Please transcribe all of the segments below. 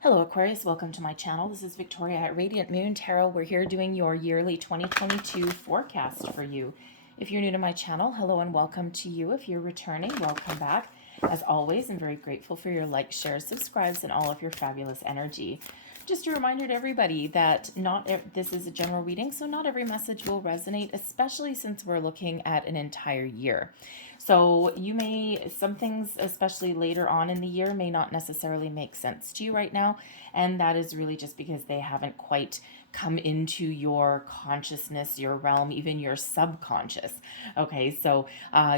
Hello Aquarius, welcome to my channel. This is Victoria at Radiant Moon Tarot. We're here doing your yearly 2022 forecast for you. If you're new to my channel, hello and welcome to you. If you're returning, welcome back. As always, I'm very grateful for your likes, shares, subscribes, and all of your fabulous energy. Just a reminder to everybody that this is a general reading, so not every message will resonate, especially since we're looking at an entire year. So some things, especially later on in the year, may not necessarily make sense to you right now. And that is really just because they haven't quite come into your consciousness, your realm, even your subconscious. Okay, so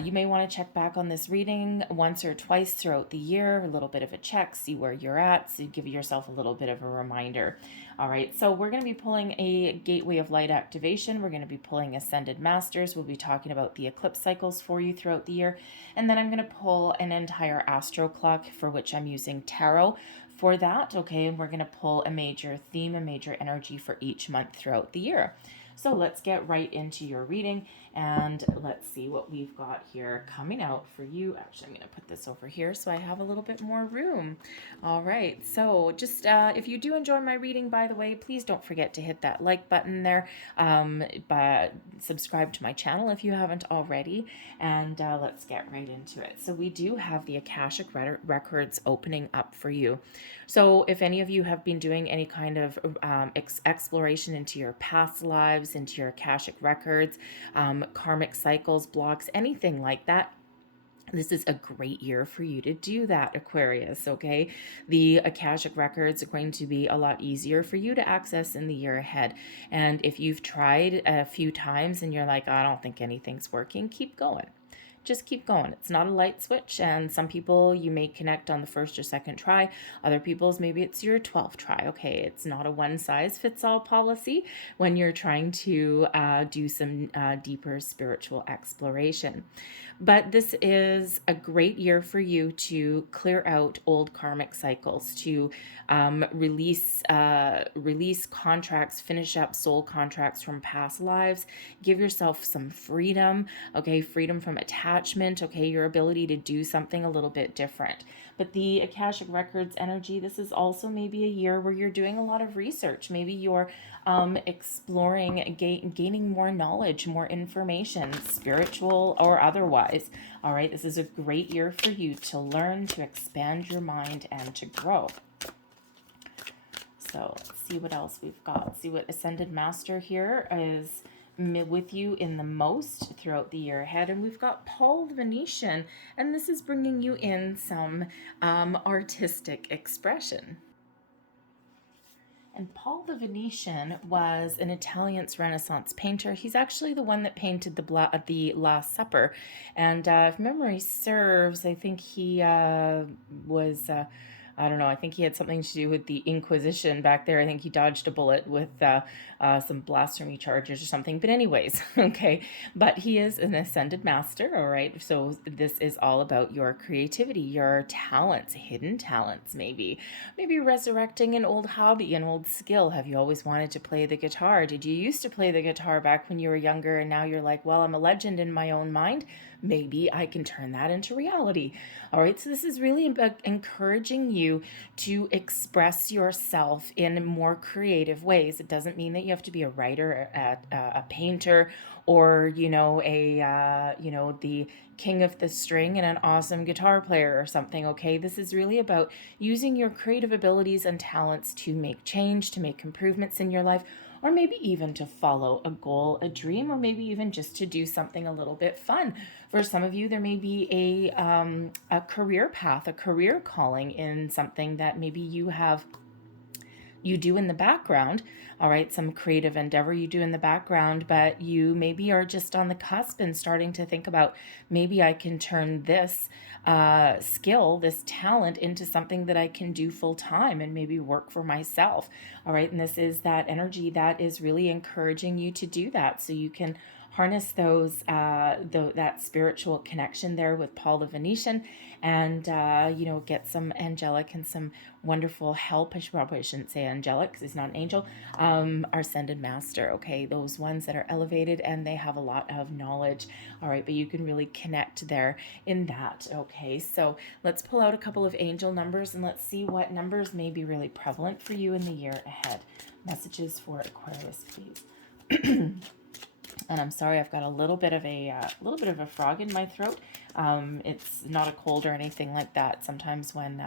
you may want to check back on this reading once or twice throughout the year, a little bit of a check, see where you're at, so give yourself a little bit of a reminder. All right, so we're going to be pulling a Gateway of Light activation. We're going to be pulling Ascended Masters. We'll be talking about the eclipse cycles for you throughout the year. And then I'm going to pull an entire Astroclock, for which I'm using tarot for that. Okay, and we're going to pull a major theme, a major energy for each month throughout the year. So let's get right into your reading and let's see what we've got here coming out for you. Actually, I'm going to put this over here so I have a little bit more room. All right, so just if you do enjoy my reading, by the way, please don't forget to hit that like button there. Subscribe to my channel if you haven't already, and let's get right into it. So we do have the Akashic Records opening up for you. So if any of you have been doing any kind of exploration into your past lives, into your Akashic Records, karmic cycles, blocks, anything like that, this is a great year for you to do that, Aquarius, okay? The Akashic Records are going to be a lot easier for you to access in the year ahead. And if you've tried a few times and you're like, I don't think anything's working, keep going. Just keep going. It's not a light switch, and some people you may connect on the first or second try. Other people's maybe it's your 12th try. Okay, it's not a one-size-fits-all policy when you're trying to do some deeper spiritual exploration. But this is a great year for you to clear out old karmic cycles, to release contracts, finish up soul contracts from past lives, give yourself some freedom, okay, freedom from attachment, okay, your ability to do something a little bit different. But the Akashic Records energy, this is also maybe a year where you're doing a lot of research. Maybe you're exploring, gaining more knowledge, more information, spiritual or otherwise. All right, this is a great year for you to learn, to expand your mind, and to grow. So let's see what else we've got. See what Ascended Master here is with you in the most throughout the year ahead. And we've got Paul the Venetian, and this is bringing you in some artistic expression. And Paul the Venetian was an Italian Renaissance painter. He's actually the one that painted the Last Supper. And if memory serves, I think he was... I don't know, I think he had something to do with the Inquisition back there. I think he dodged a bullet with some blasphemy charges or something. But anyways, okay. But he is an Ascended Master, all right? So this is all about your creativity, your talents, hidden talents maybe. Maybe resurrecting an old hobby, an old skill. Have you always wanted to play the guitar? Did you used to play the guitar back when you were younger and now you're like, well, I'm a legend in my own mind? Maybe I can turn that into reality. All right, so this is really about encouraging you to express yourself in more creative ways. It doesn't mean that you have to be a writer, a painter, or the king of the string and an awesome guitar player or something. Okay, this is really about using your creative abilities and talents to make change, to make improvements in your life, or maybe even to follow a goal, a dream, or maybe even just to do something a little bit fun. For some of you, there may be a career path, a career calling in something that maybe you do in the background, all right, some creative endeavor you do in the background, but you maybe are just on the cusp and starting to think about, maybe I can turn this skill, this talent into something that I can do full time and maybe work for myself, all right, and this is that energy that is really encouraging you to do that, so you can harness those that spiritual connection there with Paul the Venetian, and get some angelic and some wonderful help. I shouldn't say angelic because he's not an angel. Our ascended master, okay, those ones that are elevated and they have a lot of knowledge. All right, but you can really connect there in that. Okay, so let's pull out a couple of angel numbers and let's see what numbers may be really prevalent for you in the year ahead. Messages for Aquarius, please. And I'm sorry, I've got a little bit of a frog in my throat. It's not a cold or anything like that. Sometimes when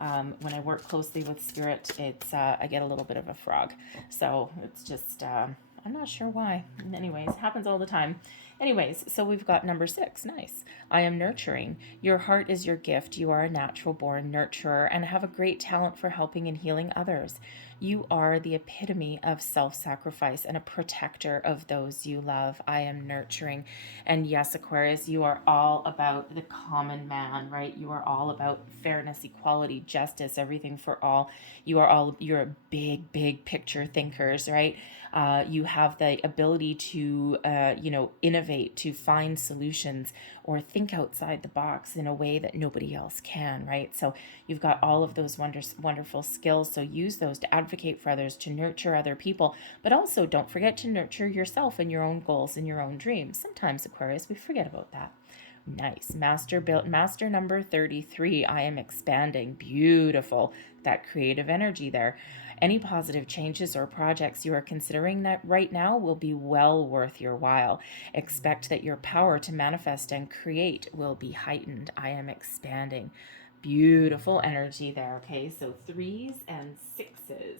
I work closely with spirit, I get a little bit of a frog. So it's just I'm not sure why. Anyways, it happens all the time. Anyways, so we've got number 6. Nice. I am nurturing. Your heart is your gift. You are a natural born nurturer and have a great talent for helping and healing others. You are the epitome of self-sacrifice and a protector of those you love. I am nurturing. And yes, Aquarius, you are all about the common man, right? You are all about fairness, equality, justice, everything for all. You're big, big picture thinkers, right? You have the ability to, innovate, to find solutions or think outside the box in a way that nobody else can, right? So you've got all of those wonderful skills. So use those to advocate for others, to nurture other people, but also don't forget to nurture yourself and your own goals and your own dreams. Sometimes, Aquarius, we forget about that. Nice. Master number 33. I am expanding. Beautiful. That creative energy there. Any positive changes or projects you are considering that right now will be well worth your while. Expect that your power to manifest and create will be heightened. I am expanding. Beautiful energy there. Okay, so 3s and 6s.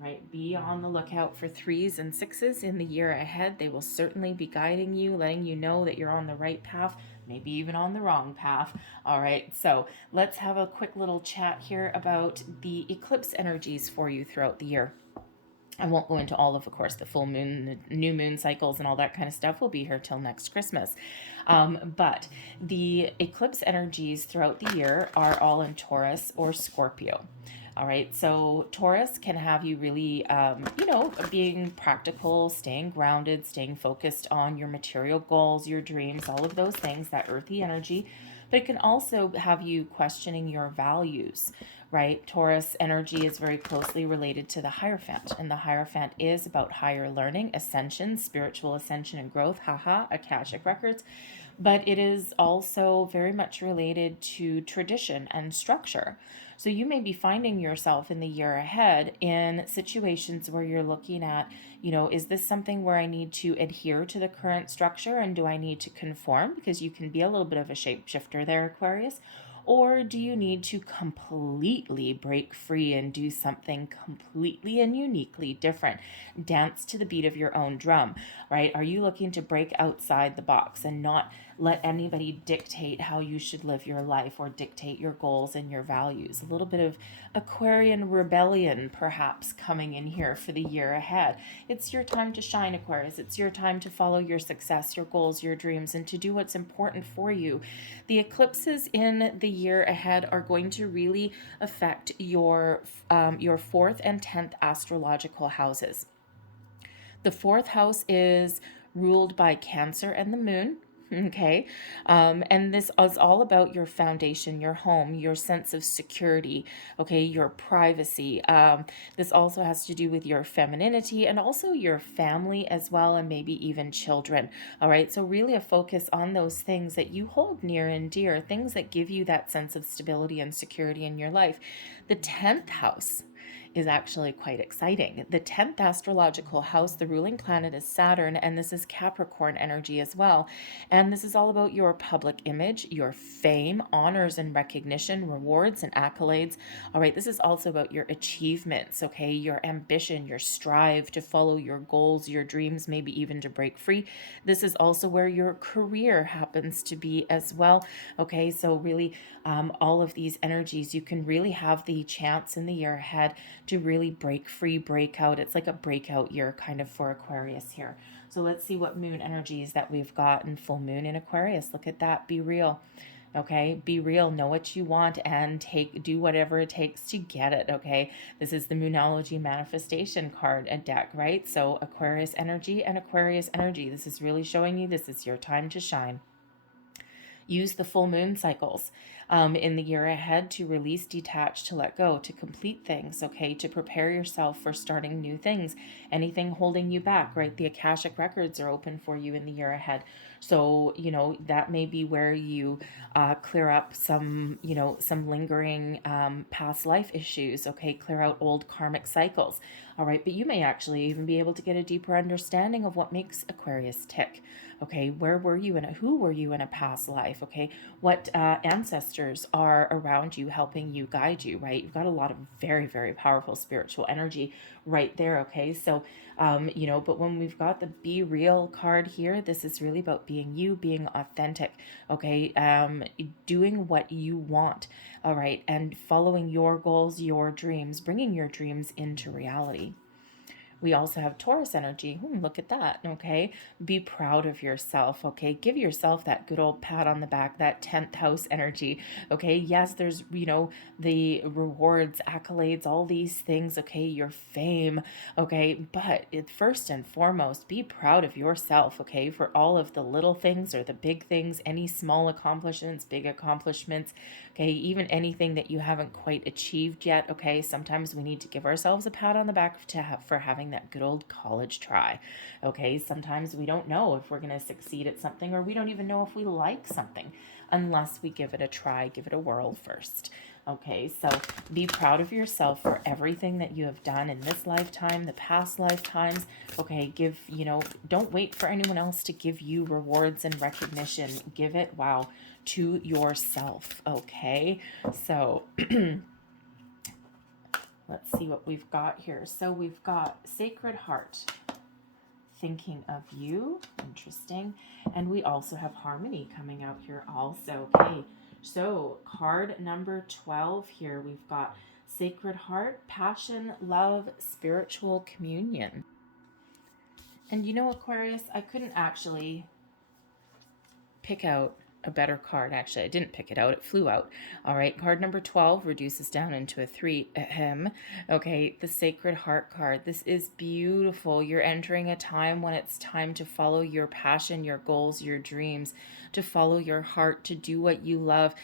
Right, be on the lookout for 3s and 6s in the year ahead. They will certainly be guiding you, letting you know that you're on the right path, maybe even on the wrong path. All right, so let's have a quick little chat here about the eclipse energies for you throughout the year. I won't go into all of course, the full moon, the new moon cycles, and all that kind of stuff. Will be here till next Christmas. But the eclipse energies throughout the year are all in Taurus or Scorpio. All right, so Taurus can have you really, being practical, staying grounded, staying focused on your material goals, your dreams, all of those things, that earthy energy. But it can also have you questioning your values, right? Taurus energy is very closely related to the Hierophant, and the Hierophant is about higher learning, ascension, spiritual ascension and growth, haha, Akashic Records. But it is also very much related to tradition and structure. So you may be finding yourself in the year ahead in situations where you're looking at, is this something where I need to adhere to the current structure and do I need to conform? Because you can be a little bit of a shapeshifter there, Aquarius. Or do you need to completely break free and do something completely and uniquely different? Dance to the beat of your own drum, right? Are you looking to break outside the box and not let anybody dictate how you should live your life or dictate your goals and your values? A little bit of Aquarian rebellion perhaps coming in here for the year ahead. It's your time to shine, Aquarius. It's your time to follow your success, your goals, your dreams, and to do what's important for you. The eclipses in the year ahead are going to really affect your 4th and 10th astrological houses. The 4th house is ruled by Cancer and the moon. Okay. And this is all about your foundation, your home, your sense of security, okay, your privacy. This also has to do with your femininity and also your family as well, and maybe even children. All right. So really a focus on those things that you hold near and dear, things that give you that sense of stability and security in your life. The 10th house is actually quite exciting. The 10th astrological house, the ruling planet is Saturn, and this is Capricorn energy as well. And this is all about your public image, your fame, honors and recognition, rewards and accolades. All right, this is also about your achievements, okay, your ambition, your strive to follow your goals, your dreams, maybe even to break free. This is also where your career happens to be as well. Okay, so really all of these energies, you can really have the chance in the year ahead to really break free, break out. It's like a breakout year kind of for Aquarius here. So let's see what moon energies that we've got in full moon in Aquarius. Look at that. Be real. Okay, be real, know what you want, and do whatever it takes to get it. Okay, this is the Moonology manifestation card, a deck, right? So Aquarius energy and Aquarius energy. This is really showing you this is your time to shine. Use the full moon cycles in the year ahead to release, detach, to let go, to complete things, okay, to prepare yourself for starting new things. Anything holding you back, right? The Akashic Records are open for you in the year ahead. So, that may be where you clear up some lingering past life issues, okay? Clear out old karmic cycles, all right? But you may actually even be able to get a deeper understanding of what makes Aquarius tick. Okay, who were you in a past life? Okay, what ancestors are around you helping you, guide you, right? You've got a lot of very, very powerful spiritual energy right there. Okay, so but when we've got the Be Real card here, this is really about being you, being authentic. Okay, doing what you want. All right, and following your goals, your dreams, bringing your dreams into reality. We also have Taurus energy. Look at that. Okay. Be proud of yourself. Okay. Give yourself that good old pat on the back, that 10th house energy. Okay. Yes, there's, the rewards, accolades, all these things. Okay. Your fame. Okay. But first and foremost, be proud of yourself. Okay. For all of the little things or the big things, any small accomplishments, big accomplishments. Okay. Even anything that you haven't quite achieved yet. Okay. Sometimes we need to give ourselves a pat on the back for having that good old college try. Okay, sometimes we don't know if we're going to succeed at something, or we don't even know if we like something unless we give it a try, give it a whirl first. Okay, so be proud of yourself for everything that you have done in this lifetime, the past lifetimes. Okay, don't wait for anyone else to give you rewards and recognition. Give it, to yourself. Okay, so let's see what we've got here. So we've got Sacred Heart, thinking of you. Interesting. And we also have Harmony coming out here also. Okay. So card number 12 here, we've got Sacred Heart, Passion, Love, Spiritual Communion. And Aquarius, I couldn't actually pick out a better card. Actually, I didn't pick it out. It flew out. All right. Card number 12 reduces down into a 3. Okay. The Sacred Heart card. This is beautiful. You're entering a time when it's time to follow your passion, your goals, your dreams, to follow your heart, to do what you love,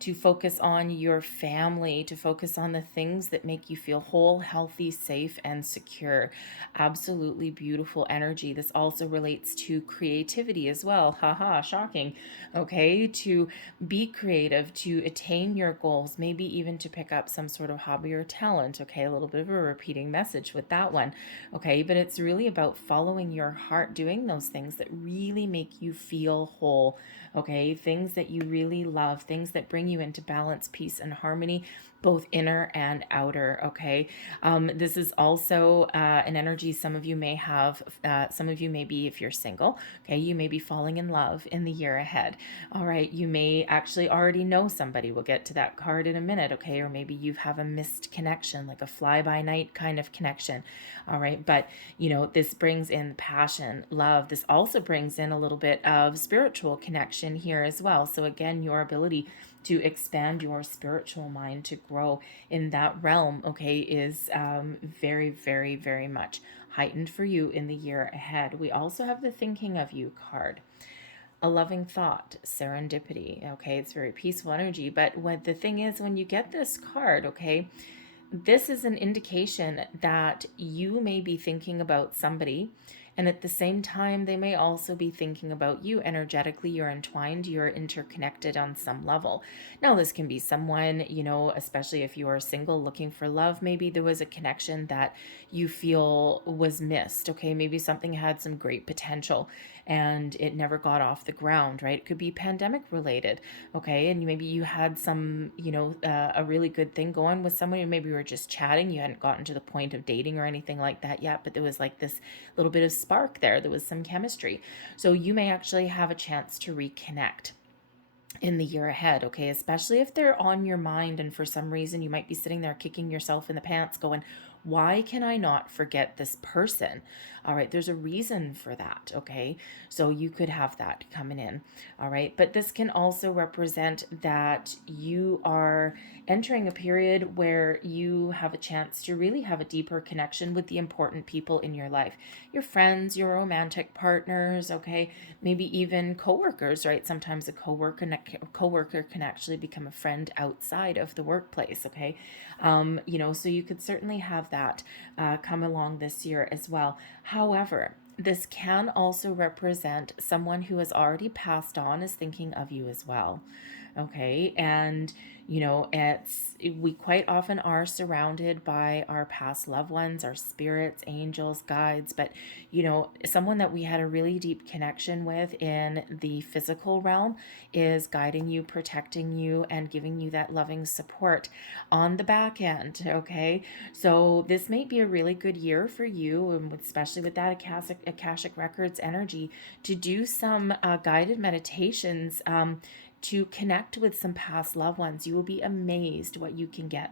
to focus on your family, to focus on the things that make you feel whole, healthy, safe, and secure. Absolutely beautiful energy. This also relates to creativity as well. Haha, shocking. Okay, to be creative, to attain your goals, maybe even to pick up some sort of hobby or talent. Okay, a little bit of a repeating message with that one. Okay, but it's really about following your heart, doing those things that really make you feel whole. Okay, things that you really love, things that bring you into balance, peace, and harmony, both inner and outer. Okay, this is also an energy some of you may have. Some of you may be, if you're single, okay, you may be falling in love in the year ahead. All right, you may actually already know somebody. We'll get to that card in a minute. Okay, or maybe you have a missed connection, like a fly-by-night kind of connection. All right, but this brings in passion, love. This also brings in a little bit of spiritual connection here as well. So again, your ability to expand your spiritual mind, to grow in that realm, okay, is very, very, very much heightened for you in the year ahead. We also have the Thinking of You card. A loving thought, serendipity. Okay, it's very peaceful energy. But the thing is, when you get this card, okay, this is an indication that you may be thinking about somebody, and at the same time, they may also be thinking about you. Energetically, you're entwined, you're interconnected on some level. Now, this can be someone, especially if you are single looking for love, maybe there was a connection that you feel was missed. Okay, maybe something had some great potential and it never got off the ground, right? It could be pandemic related, okay? And maybe you had some, a really good thing going with someone, or maybe you were just chatting, you hadn't gotten to the point of dating or anything like that yet, but there was like this little bit of spark there was some chemistry. So you may actually have a chance to reconnect. in the year ahead, okay? Especially if they're on your mind and for some reason you might be sitting there kicking yourself in the pants going, why can I not forget this person? All right, there's a reason for that, okay? So you could have that coming in, all right? But this can also represent that you are entering a period where you have a chance to really have a deeper connection with the important people in your life. Your friends, your romantic partners, okay? Maybe even coworkers, right? Sometimes a coworker can actually become a friend outside of the workplace, okay? So you could certainly have that come along this year as well. However, this can also represent someone who has already passed on is thinking of you as well. Okay. And, we quite often are surrounded by our past loved ones, our spirits, angels, guides, but, someone that we had a really deep connection with in the physical realm is guiding you, protecting you, and giving you that loving support on the back end. Okay. So this may be a really good year for you, and especially with that Akashic Records energy, to do some guided meditations. To connect with some past loved ones. You will be amazed what you can get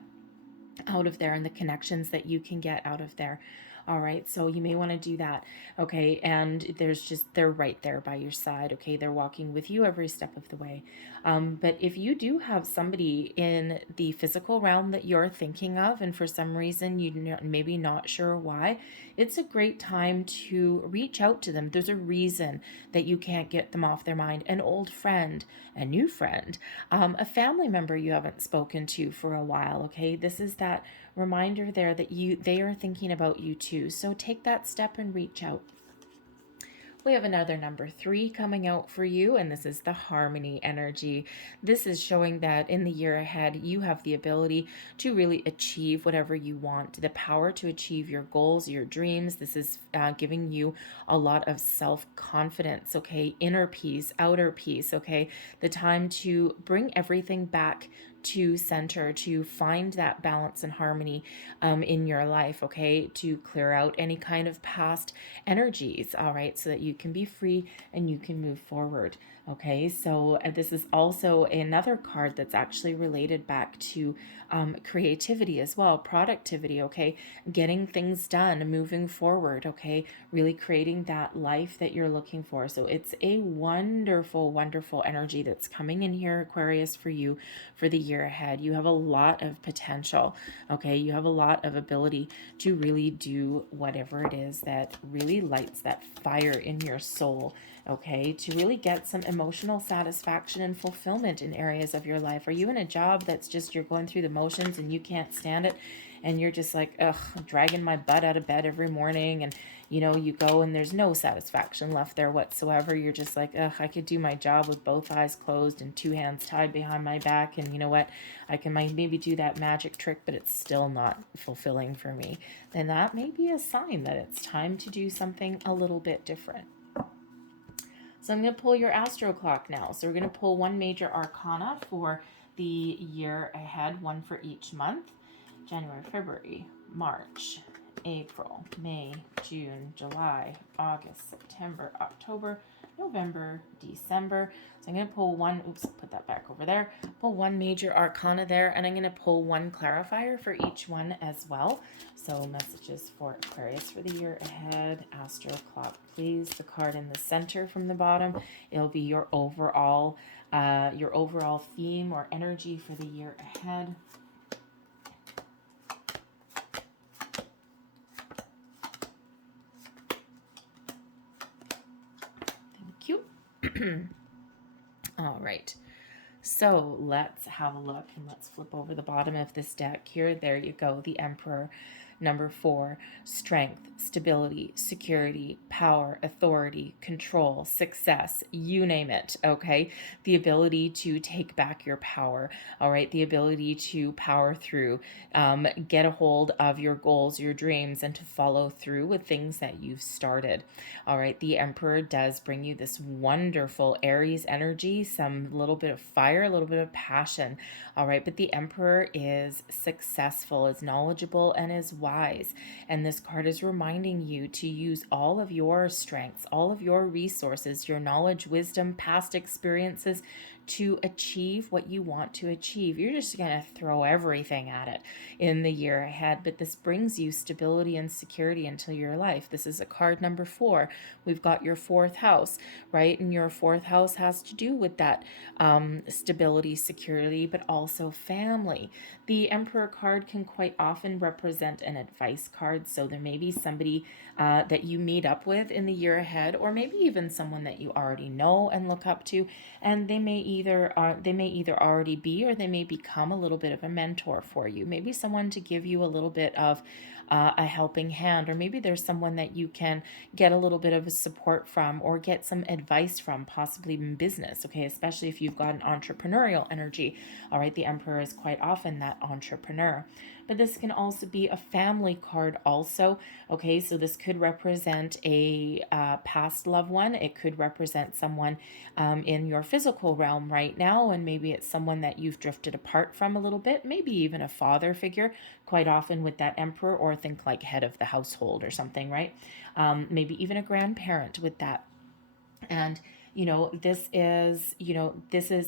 out of there and the connections that you can get out of there. All right, so you may want to do that. Okay, and they're right there by your side. Okay, they're walking with you every step of the way. But if you do have somebody in the physical realm that you're thinking of, and for some reason you're maybe not sure why, it's a great time to reach out to them. There's a reason that you can't get them off their mind. An old friend, a new friend, a family member you haven't spoken to for a while. Okay, this is that reminder there that they are thinking about you too. So take that step and reach out. We have another number 3 coming out for you, and this is the harmony energy. This is showing that in the year ahead, you have the ability to really achieve whatever you want, the power to achieve your goals, your dreams. This is giving you a lot of self-confidence, okay? Inner peace, outer peace, okay? The time to bring everything back to center, to find that balance and harmony in your life, okay? To clear out any kind of past energies, all right? So that you can be free and you can move forward, okay? So this is also another card that's actually related back to creativity as well, productivity, okay? Getting things done, moving forward, okay? Really creating that life that you're looking for. So it's a wonderful, wonderful energy that's coming in here, Aquarius, for you for the year ahead. You have a lot of potential, okay? You have a lot of ability to really do whatever it is that really lights that fire in your soul, okay? To really get some emotional satisfaction and fulfillment in areas of your life. Are you in a job that's just you're going through the motions and you can't stand it? And you're just like, ugh, I'm dragging my butt out of bed every morning, and you go and there's no satisfaction left there whatsoever. You're just like, ugh, I could do my job with both eyes closed and 2 hands tied behind my back, and you know what? I can maybe do that magic trick, but it's still not fulfilling for me. Then that may be a sign that it's time to do something a little bit different. So I'm going to pull your Astroclock now. So we're going to pull one major arcana for the year ahead, one for each month. January, February, March, April, May, June, July, August, September, October, November, December. So I'm going to pull one, put that back over there, pull one major arcana there, and I'm going to pull one clarifier for each one as well. So messages for Aquarius for the year ahead, Astroclock, please. The card in the center from the bottom, it'll be your overall theme or energy for the year ahead. All right, so let's have a look and let's flip over the bottom of this deck here. There you go, the Emperor. Number 4, strength, stability, security, power, authority, control, success, you name it, okay? The ability to take back your power, all right? The ability to power through, get a hold of your goals, your dreams, and to follow through with things that you've started, all right? The Emperor does bring you this wonderful Aries energy, some little bit of fire, a little bit of passion, all right? But the Emperor is successful, is knowledgeable, and is wise. And this card is reminding you to use all of your strengths, all of your resources, your knowledge, wisdom, past experiences to achieve what you want to achieve. You're just going to throw everything at it in the year ahead, but this brings you stability and security into your life. This is a card number 4. We've got your 4th house, right? And your 4th house has to do with that stability, security, but also family. The Emperor card can quite often represent an advice card. So there may be somebody that you meet up with in the year ahead, or maybe even someone that you already know and look up to, and they may either already be, or they may become a little bit of a mentor for you. Maybe someone to give you a little bit of a helping hand, or maybe there's someone that you can get a little bit of a support from or get some advice from, possibly in business, okay, especially if you've got an entrepreneurial energy. All right, the Emperor is quite often that entrepreneur. But this can also be a family card also, okay, so this could represent a past loved one. It could represent someone in your physical realm right now, and maybe it's someone that you've drifted apart from a little bit, maybe even a father figure, quite often with that Emperor, or think like head of the household or something, right? Maybe even a grandparent with that. And this is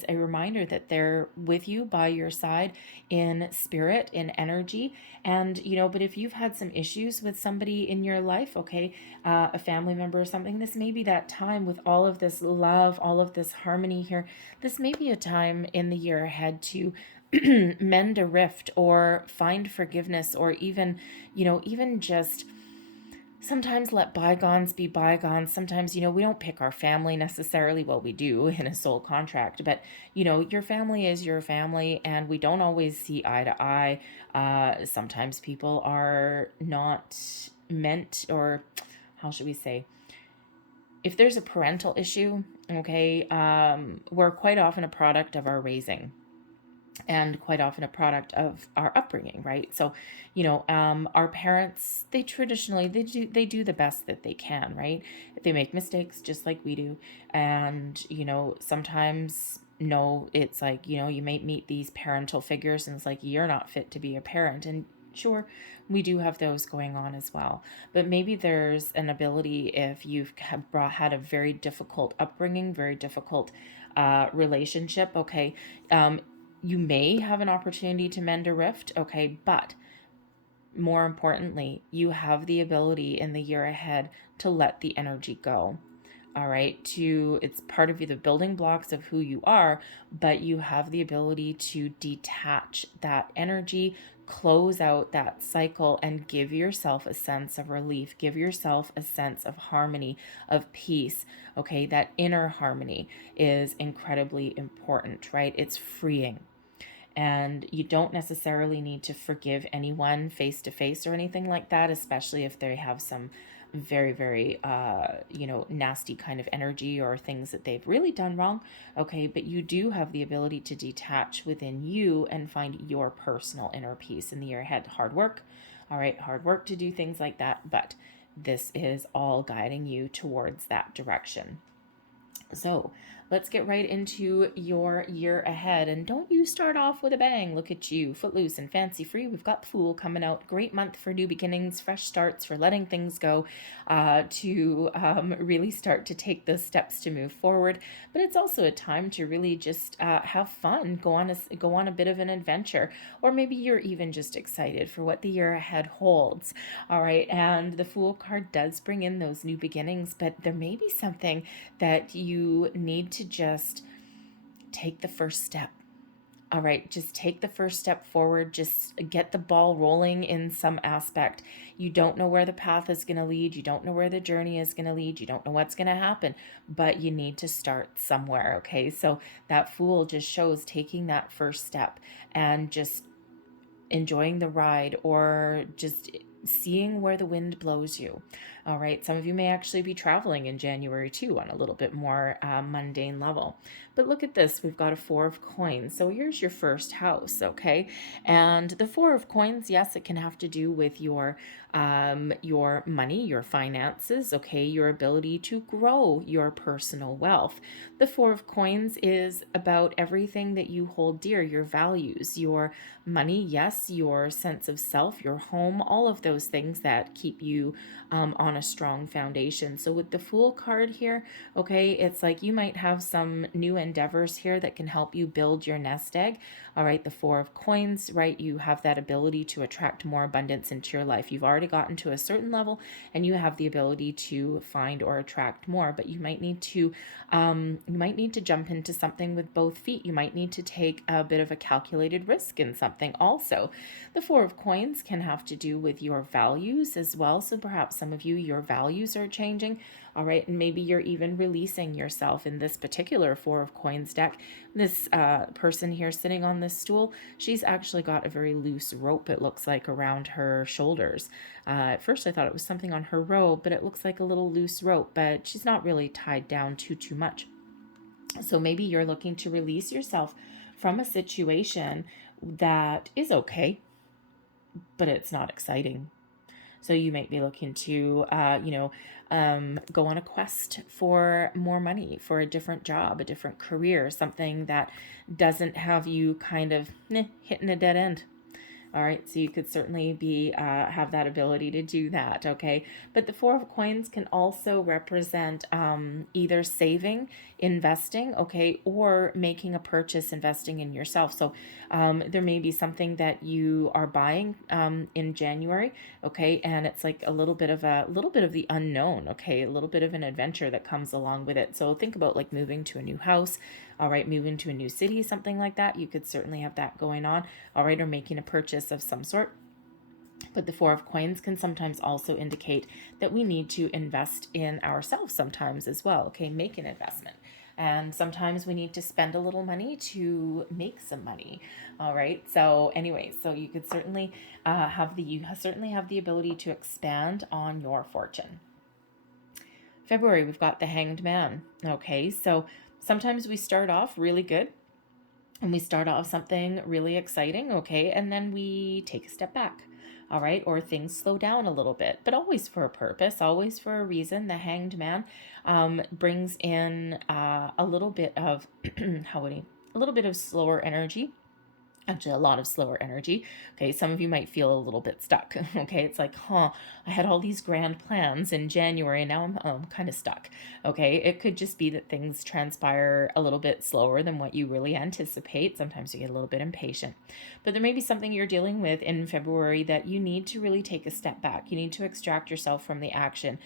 a reminder that they're with you, by your side, in spirit, in energy. And but if you've had some issues with somebody in your life, okay, a family member or something, this may be that time, with all of this love, all of this harmony here. This may be a time in the year ahead to mend a rift, or find forgiveness, or even just sometimes let bygones be bygones. Sometimes, we don't pick our family necessarily. Well, we do in a soul contract, but, your family is your family, and we don't always see eye to eye. Sometimes people are not meant, or how should we say? If there's a parental issue, okay, we're quite often a product of our raising, and quite often a product of our upbringing, right? So, our parents, they traditionally, they do the best that they can, right? They make mistakes just like we do. And, sometimes, no, it's like, you may meet these parental figures and it's like, you're not fit to be a parent. And sure, we do have those going on as well. But maybe there's an ability, if you've had a very difficult upbringing, very difficult relationship, okay, you may have an opportunity to mend a rift, okay, but more importantly, you have the ability in the year ahead to let the energy go. All right, it's part of the building blocks of who you are, but you have the ability to detach that energy, close out that cycle, and give yourself a sense of relief, give yourself a sense of harmony, of peace. Okay, that inner harmony is incredibly important, right? It's freeing. And you don't necessarily need to forgive anyone face to face or anything like that, especially if they have some very, very, nasty kind of energy, or things that they've really done wrong. Okay, but you do have the ability to detach within you and find your personal inner peace in the year ahead. Hard work. All right, hard work to do things like that, but this is all guiding you towards that direction. So let's get right into your year ahead. And don't you start off with a bang. Look at you, footloose and fancy free. We've got the Fool coming out. Great month for new beginnings, fresh starts, for letting things go, to really start to take those steps to move forward. But it's also a time to really just have fun, go on a bit of an adventure, or maybe you're even just excited for what the year ahead holds. All right, and the Fool card does bring in those new beginnings, but there may be something that you need to just take the first step. All right, just take the first step forward. Just get the ball rolling in some aspect. You don't know where the path is going to lead. You don't know where the journey is going to lead. You don't know what's going to happen, but you need to start somewhere, okay? So that Fool just shows taking that first step and just enjoying the ride, or just seeing where the wind blows you. All right, some of you may actually be traveling in January too, on a little bit more mundane level. But look at this, we've got a 4 of coins. So here's your first house, okay? And the 4 of coins, yes, it can have to do with your money, your finances, okay, your ability to grow your personal wealth. The 4 of coins is about everything that you hold dear, your values, your money, yes, your sense of self, your home, all of those things that keep you on a strong foundation. So with the Fool card here, okay, it's like you might have some new endeavors here that can help you build your nest egg. All right, the Four of Coins, right? You have that ability to attract more abundance into your life. You've already gotten to a certain level and you have the ability to find or attract more, but you might need to jump into something with both feet. You might need to take a bit of a calculated risk in something also. The Four of Coins can have to do with your values as well. So perhaps some of you, your values are changing. All right, and maybe you're even releasing yourself in this particular Four of Coins deck. This person here sitting on this stool, she's actually got a very loose rope, it looks like, around her shoulders. At first I thought it was something on her robe, but it looks like a little loose rope, but she's not really tied down too much. So maybe you're looking to release yourself from a situation that is okay, but it's not exciting. So you might be looking to, go on a quest for more money, for a different job, a different career, something that doesn't have you kind of hitting a dead end. All right, so you could certainly be have that ability to do that, okay? But the Four of Coins can also represent either saving, investing, okay, or making a purchase, investing in yourself. So there may be something that you are buying in January, okay, and it's like a little bit of the unknown, okay, a little bit of an adventure that comes along with it. So think about like moving to a new house. All right, moving to a new city, something like that. You could certainly have that going on. All right, or making a purchase of some sort. But the Four of Coins can sometimes also indicate that we need to invest in ourselves sometimes as well. Okay, make an investment. And sometimes we need to spend a little money to make some money. All right. So anyway, so you could certainly have the ability to expand on your fortune. February, we've got the Hanged Man. Okay, so sometimes we start off really good and we start off something really exciting, okay, and then we take a step back, all right, or things slow down a little bit, but always for a purpose, always for a reason. The Hanged Man brings in a little bit of a little bit of slower energy. Actually, a lot of slower energy. Okay, some of you might feel a little bit stuck. Okay, it's like, I had all these grand plans in January and now I'm kind of stuck. Okay, it could just be that things transpire a little bit slower than what you really anticipate. Sometimes you get a little bit impatient. But there may be something you're dealing with in February that you need to really take a step back. You need to extract yourself from the action.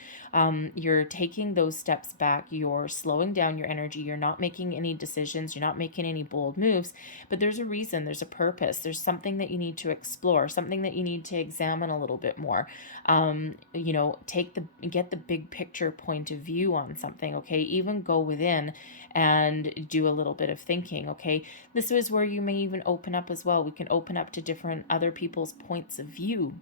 You're taking those steps back. You're slowing down your energy. You're not making any decisions. You're not making any bold moves. But there's a reason. There's a purpose. There's something that you need to explore, something that you need to examine a little bit more. Get the big picture point of view on something, okay? Even go within and do a little bit of thinking, okay? This is where you may even open up as well. We can open up to different other people's points of view.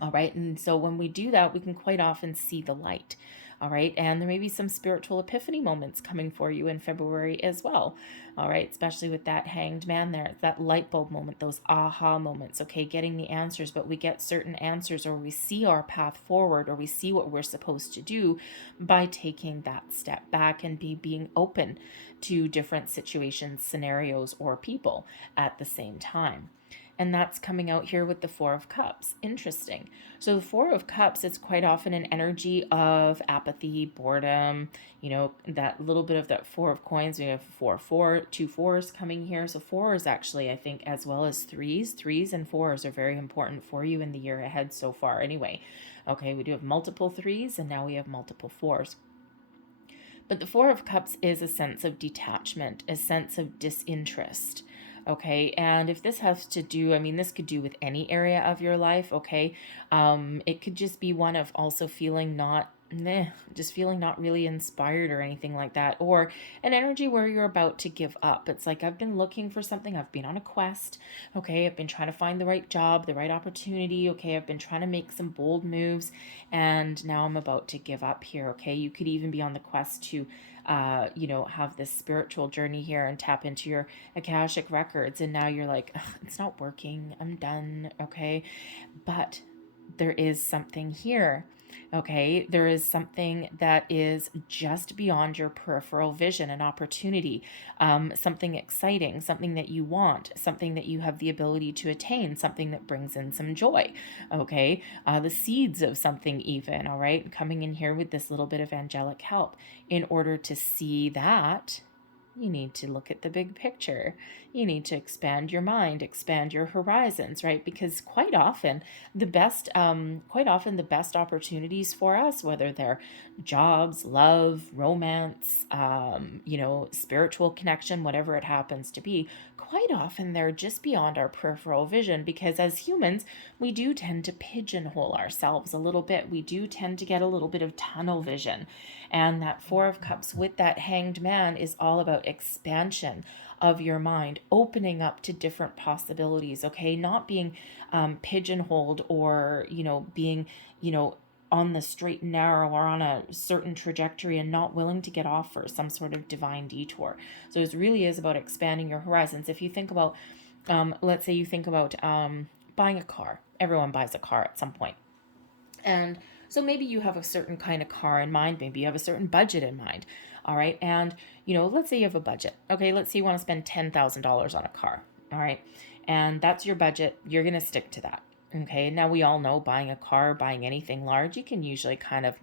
All right. And so when we do that, we can quite often see the light. All right. And there may be some spiritual epiphany moments coming for you in February as well. All right. Especially with that Hanged Man there. It's that light bulb moment, those aha moments. Okay. Getting the answers, but we get certain answers or we see our path forward or we see what we're supposed to do by taking that step back and being open to different situations, scenarios, or people at the same time. And that's coming out here with the Four of Cups. Interesting. So the Four of Cups, it's quite often an energy of apathy, boredom, that little bit of that Four of Coins. We have two fours coming here. So fours actually, I think, as well as threes. Threes and fours are very important for you in the year ahead so far anyway. Okay, we do have multiple threes and now we have multiple fours. But the Four of Cups is a sense of detachment, a sense of disinterest. Okay, and if this has to do, this could do with any area of your life, okay? It could just be one of also feeling not really inspired or anything like that, or an energy where you're about to give up. It's like, I've been looking for something, I've been on a quest, okay? I've been trying to find the right job, the right opportunity, okay? I've been trying to make some bold moves, and now I'm about to give up here, okay? You could even be on the quest to have this spiritual journey here and tap into your Akashic Records. And now you're like, it's not working. I'm done. Okay. But there is something here. Okay. There is something that is just beyond your peripheral vision, an opportunity, something exciting, something that you want, something that you have the ability to attain, something that brings in some joy. Okay. The seeds of something even. All right. Coming in here with this little bit of angelic help in order to see that You need to look at the big picture. You need to expand your mind, expand your horizons, right? Because quite often the best opportunities for us, whether they're jobs, love, romance, spiritual connection, whatever it happens to be, quite often they're just beyond our peripheral vision, because as humans, we do tend to pigeonhole ourselves a little bit. We do tend to get a little bit of tunnel vision. And that Four of Cups with that Hanged Man is all about expansion of your mind, opening up to different possibilities, okay? Not being pigeonholed, or, being, on the straight and narrow, or on a certain trajectory, and not willing to get off for some sort of divine detour. So it really is about expanding your horizons. If you think about, let's say you think about buying a car. Everyone buys a car at some point. And so maybe you have a certain kind of car in mind. Maybe you have a certain budget in mind. All right. And, let's say you have a budget. Okay. Let's say you want to spend $10,000 on a car. All right. And that's your budget. You're going to stick to that. Okay. Now we all know buying a car, buying anything large, you can usually kind of,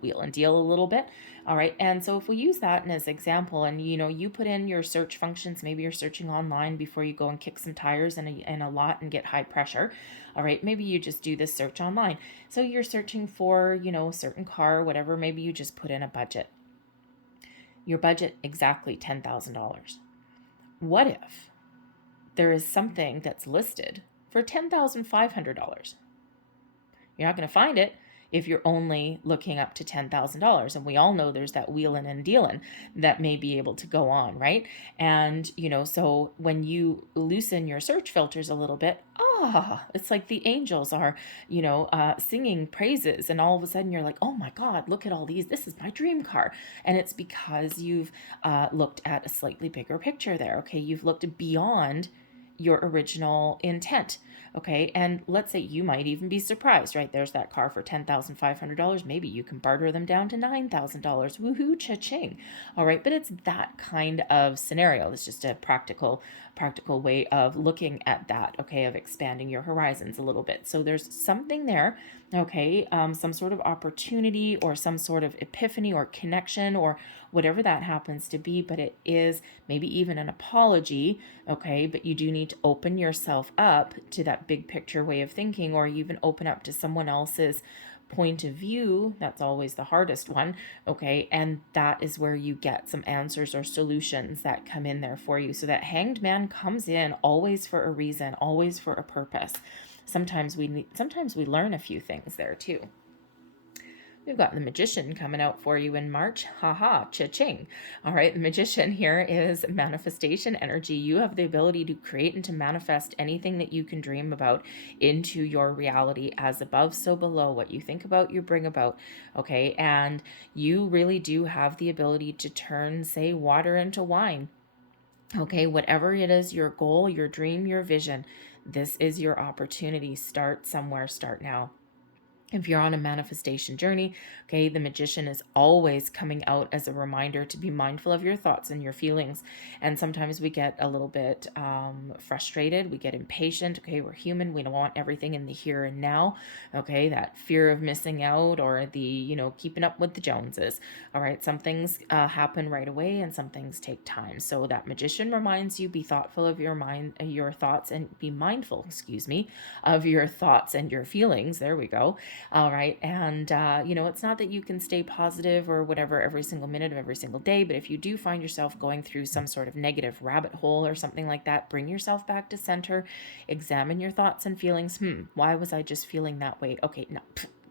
wheel and deal a little bit. All right. And so if we use that as an example, and, you put in your search functions, maybe you're searching online before you go and kick some tires in a lot and get high pressure. All right. Maybe you just do this search online. So you're searching for, a certain car, whatever. Maybe you just put in a budget. Your budget, exactly $10,000. What if there is something that's listed for $10,500? You're not going to find it if you're only looking up to $10,000. And we all know there's that wheeling and dealing that may be able to go on, right? And, so when you loosen your search filters a little bit, it's like the angels are, singing praises. And all of a sudden you're like, oh my God, look at all these. This is my dream car. And it's because you've looked at a slightly bigger picture there. Okay. You've looked beyond your original intent. Okay. And let's say you might even be surprised, right? There's that car for $10,500. Maybe you can barter them down to $9,000. Woohoo, cha-ching. All right. But it's that kind of scenario. It's just a practical way of looking at that. Okay. Of expanding your horizons a little bit. So there's something there. Okay. Some sort of opportunity, or some sort of epiphany or connection, or whatever that happens to be, but it is maybe even an apology. Okay. But you do need to open yourself up to that big picture way of thinking, or even open up to someone else's point of view. That's always the hardest one. Okay. And that is where you get some answers or solutions that come in there for you. So that Hanged Man comes in always for a reason, always for a purpose. Sometimes we learn a few things there too. We've got the Magician coming out for you in March. Haha, cha-ching. All right, the Magician here is manifestation energy. You have the ability to create and to manifest anything that you can dream about into your reality, as above, so below. What you think about, you bring about. Okay, and you really do have the ability to turn, say, water into wine. Okay, whatever it is, your goal, your dream, your vision, this is your opportunity. Start somewhere, start now. If you're on a manifestation journey, okay, the Magician is always coming out as a reminder to be mindful of your thoughts and your feelings. And sometimes we get a little bit frustrated. We get impatient. Okay, we're human. We don't want everything in the here and now. Okay, that fear of missing out, or the, keeping up with the Joneses. All right, some things happen right away, and some things take time. So that Magician reminds you, be thoughtful of your mind, your thoughts, and be mindful, of your thoughts and your feelings. There we go. All right. And, it's not that you can stay positive or whatever every single minute of every single day, but if you do find yourself going through some sort of negative rabbit hole or something like that, bring yourself back to center, examine your thoughts and feelings. Why was I just feeling that way? Okay, no,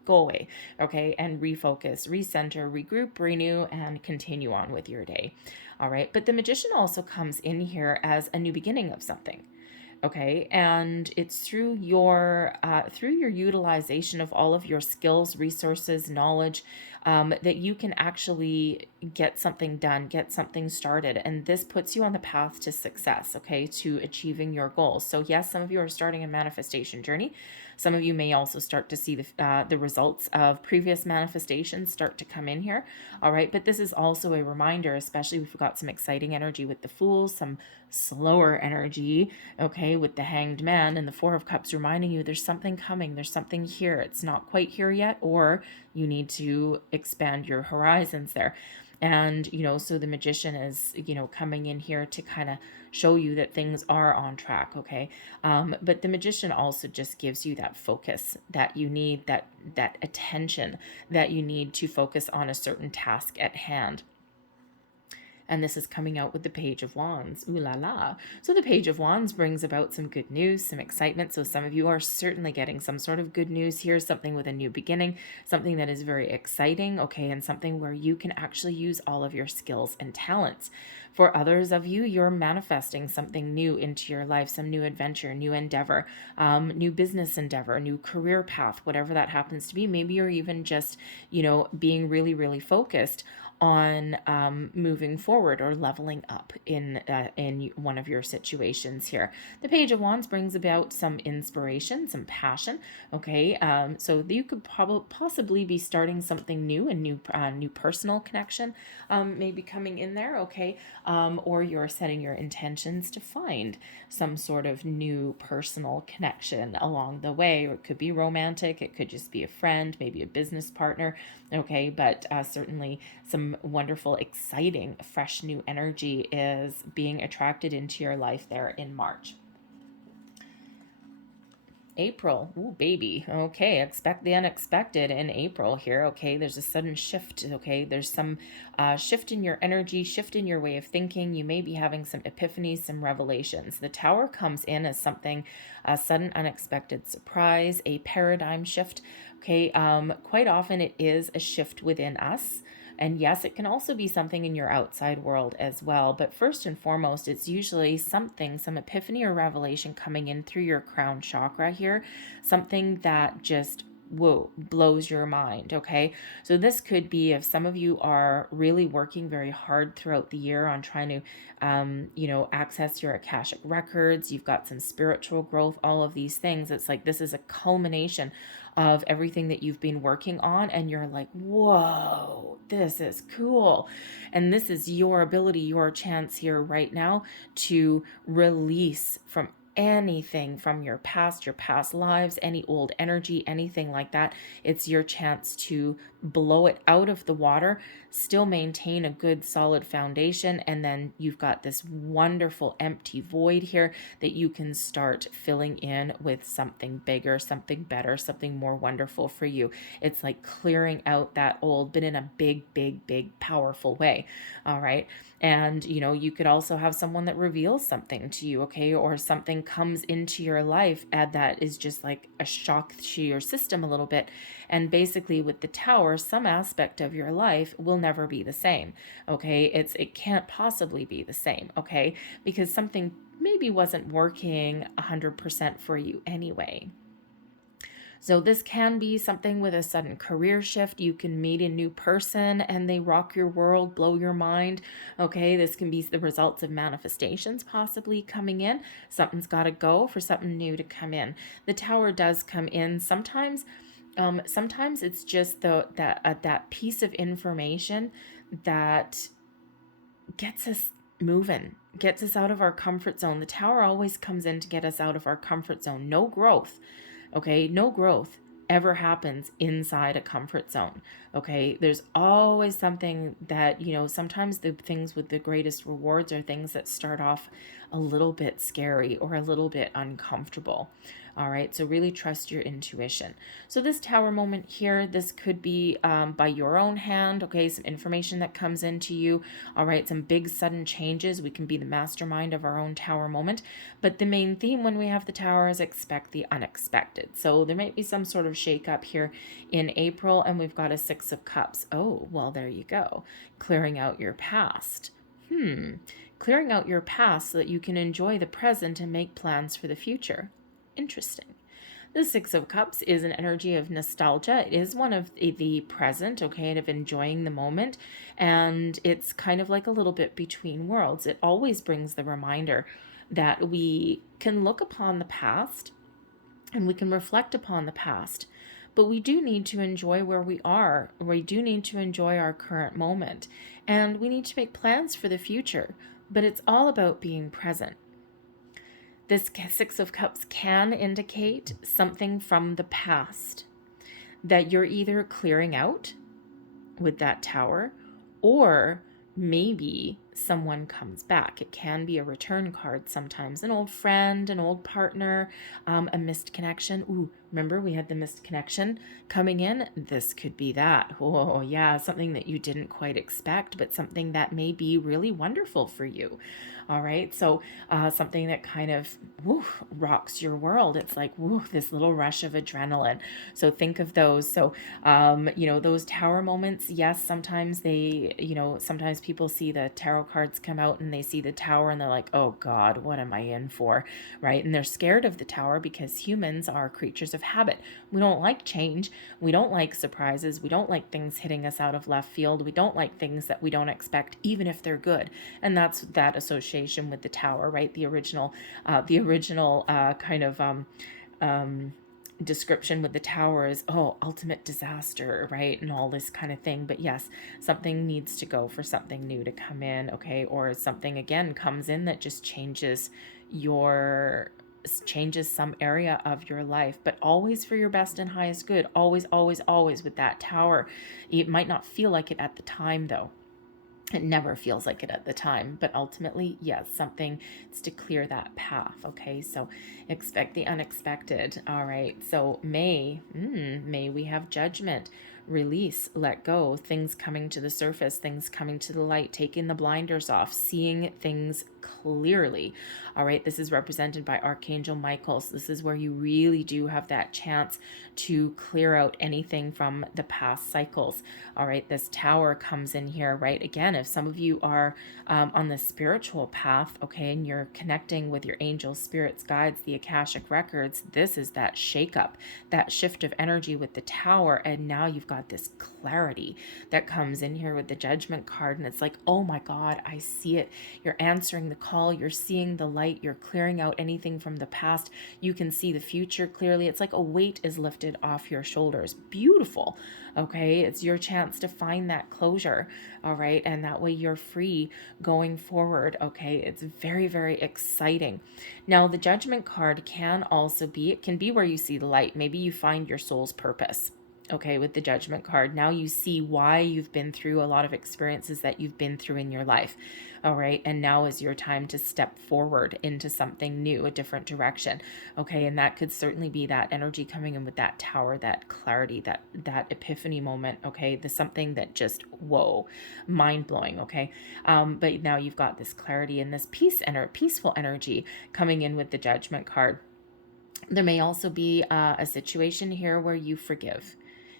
go away. Okay. And refocus, recenter, regroup, renew, and continue on with your day. All right. But the Magician also comes in here as a new beginning of something. Okay, and it's through your utilization of all of your skills, resources, knowledge, that you can actually get something done, get something started. And this puts you on the path to success, okay, to achieving your goals. So yes, some of you are starting a manifestation journey. Some of you may also start to see the results of previous manifestations start to come in here. All right, but this is also a reminder, especially if we've got some exciting energy with the Fool, some slower energy, okay, with the Hanged Man and the Four of Cups, reminding you there's something coming, there's something here. It's not quite here yet, or you need to expand your horizons there. And, so the magician is, coming in here to kind of show you that things are on track. Okay. But the magician also just gives you that focus that you need, that attention that you need to focus on a certain task at hand. And this is coming out with the Page of Wands. Ooh la la. So the Page of Wands brings about some good news, some excitement. So some of you are certainly getting some sort of good news here, something with a new beginning, something that is very exciting, okay, and something where you can actually use all of your skills and talents. For others of you, you're manifesting something new into your life, some new adventure, new endeavor, new business endeavor, new career path, whatever that happens to be. Maybe you're even just, being really, really focused on moving forward or leveling up in one of your situations here. The Page of Wands brings about some inspiration, some passion. Okay, so you could possibly be starting something new, a new personal connection, maybe coming in there. Okay, or you're setting your intentions to find some sort of new personal connection along the way. Or it could be romantic. It could just be a friend, maybe a business partner. Okay, but certainly some wonderful, exciting, fresh new energy is being attracted into your life there in March. April. Ooh, baby. Okay, expect the unexpected in April here. Okay, there's a sudden shift. Okay, there's some shift in your energy, shift in your way of thinking. You may be having some epiphanies, some revelations. The Tower comes in as something, a sudden, unexpected surprise, a paradigm shift. Okay, quite often it is a shift within us. And yes, it can also be something in your outside world as well. But first and foremost, it's usually something, some epiphany or revelation coming in through your crown chakra here. Something that just, whoa, blows your mind. Okay. So this could be if some of you are really working very hard throughout the year on trying to, access your Akashic records. You've got some spiritual growth, all of these things. It's like this is a culmination of everything that you've been working on, and you're like, whoa, this is cool. And this is your ability, your chance here right now to release from anything from your past lives, any old energy, anything like that. It's your chance to blow it out of the water, still maintain a good solid foundation, and then you've got this wonderful empty void here that you can start filling in with something bigger, something better, something more wonderful for you. It's like clearing out that old, but in a big, big, big, powerful way. All right. And, you could also have someone that reveals something to you, okay, or something comes into your life and that is just like a shock to your system a little bit. And basically with the Tower, some aspect of your life will never be the same, okay? It can't possibly be the same, okay? Because something maybe wasn't working 100% for you anyway. So this can be something with a sudden career shift. You can meet a new person and they rock your world, blow your mind. Okay, this can be the results of manifestations possibly coming in. Something's got to go for something new to come in. The Tower does come in sometimes. Sometimes it's just that piece of information that gets us moving, gets us out of our comfort zone. The Tower always comes in to get us out of our comfort zone. No growth. Okay, no growth ever happens inside a comfort zone. Okay, there's always something that, sometimes the things with the greatest rewards are things that start off a little bit scary or a little bit uncomfortable. All right, so really trust your intuition. So this Tower moment here, this could be by your own hand, okay, some information that comes into you. All right, some big sudden changes. We can be the mastermind of our own Tower moment. But the main theme when we have the Tower is expect the unexpected. So there might be some sort of shake up here in April, and we've got a Six of Cups. Oh, well, there you go. Clearing out your past. Clearing out your past so that you can enjoy the present and make plans for the future. Interesting. The Six of Cups is an energy of nostalgia. It is one of the present, okay, and of enjoying the moment. And it's kind of like a little bit between worlds. It always brings the reminder that we can look upon the past and we can reflect upon the past. But we do need to enjoy where we are. We do need to enjoy our current moment. And we need to make plans for the future. But it's all about being present. This Six of Cups can indicate something from the past that you're either clearing out with that Tower, or maybe someone comes back. It can be a return card sometimes, an old friend, an old partner, a missed connection. Ooh, remember we had the missed connection coming in? This could be that. Oh, yeah, something that you didn't quite expect, but something that may be really wonderful for you. All right, so something that kind of rocks your world. It's like this little rush of adrenaline. So think of those. So those tower moments. Yes, sometimes sometimes people see the tarot cards come out and they see the tower and they're like, oh God, what am I in for, right? And they're scared of the tower because humans are creatures of habit. We don't like change. We don't like surprises. We don't like things hitting us out of left field. We don't like things that we don't expect, even if they're good. And that's that association with the tower, right? The original kind of description with the tower is, oh, ultimate disaster, right? And all this kind of thing. But yes, something needs to go for something new to come in, okay? Or something again comes in that just changes some area of your life, but always for your best and highest good. Always, always, always with that tower. It might not feel like it at the time though. It never feels like it at the time, but ultimately, yes, something is to clear that path. Okay, so expect the unexpected. All right, so May we have judgment, release, let go, things coming to the surface, things coming to the light, taking the blinders off, seeing things clearly. All right, this is represented by Archangel Michaels. This is where you really do have that chance to clear out anything from the past cycles. All right, this tower comes in here, right? Again, if some of you are on the spiritual path, okay, and you're connecting with your angels, spirits, guides, the Akashic Records, this is that shakeup, that shift of energy with the tower. And now you've got this clarity that comes in here with the judgment card. And it's like, oh my God, I see it. You're answering the call. You're seeing the light. You're clearing out anything from the past. You can see the future clearly. It's like a weight is lifted off your shoulders. Beautiful. Okay, it's your chance to find that closure. All right, and that way you're free going forward. Okay, it's very, very exciting. Now the judgment card can also be, it can be where you see the light. Maybe you find your soul's purpose. Okay, with the judgment card, now you see why you've been through a lot of experiences that you've been through in your life. All right, and now is your time to step forward into something new, a different direction. Okay, and that could certainly be that energy coming in with that tower, that clarity, that epiphany moment. Okay, the something that just whoa, mind blowing. Okay, but now you've got this clarity and this peaceful energy coming in with the judgment card. There may also be a situation here where you forgive.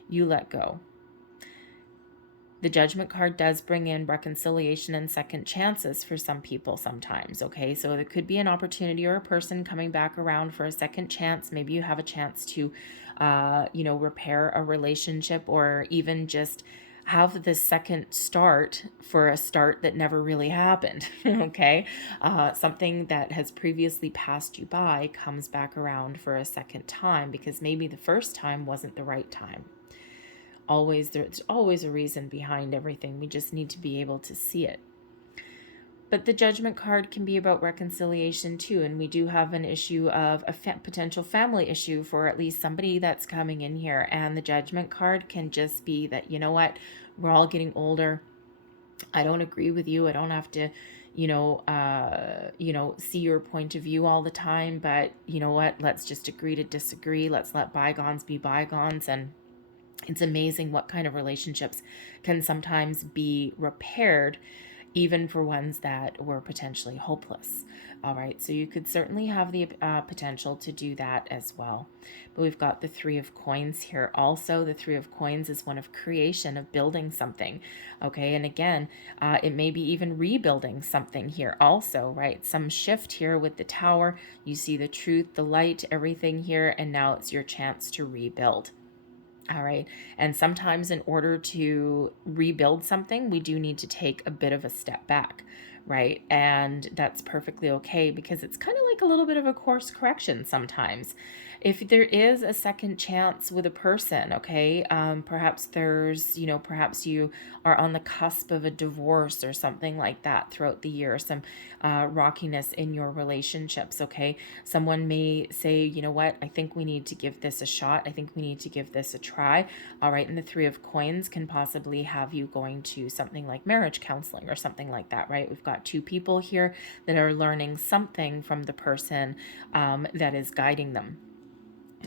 You let go. The judgment card does bring in reconciliation and second chances for some people sometimes, okay? So there could be an opportunity or a person coming back around for a second chance. Maybe you have a chance to, repair a relationship, or even just have the second start for a start that never really happened, okay? Something that has previously passed you by comes back around for a second time because maybe the first time wasn't the right time. There's always a reason behind everything. We just need to be able to see it. But the judgment card can be about reconciliation too. And we do have an issue of a potential family issue for at least somebody that's coming in here. And the judgment card can just be that, you know what, we're all getting older. I don't agree with you. I don't have to, see your point of view all the time. But you know what, let's just agree to disagree. Let's let bygones be bygones. And it's amazing what kind of relationships can sometimes be repaired, even for ones that were potentially hopeless. All right, so you could certainly have the potential to do that as well. But we've got the Three of Coins here. Also, the Three of Coins is one of creation, of building something. Okay, and again, it may be even rebuilding something here also, right? Some shift here with the Tower. You see the truth, the light, everything here, and now it's your chance to rebuild. All right. And sometimes in order to rebuild something, we do need to take a bit of a step back, right? And that's perfectly okay, because it's kind of like a little bit of a course correction sometimes. If there is a second chance with a person, okay, perhaps there's, perhaps you are on the cusp of a divorce or something like that throughout the year, some rockiness in your relationships, okay? Someone may say, you know what, I think we need to give this a shot. I think we need to give this a try. All right. And the Three of Coins can possibly have you going to something like marriage counseling or something like that, right? We've got two people here that are learning something from the person that is guiding them.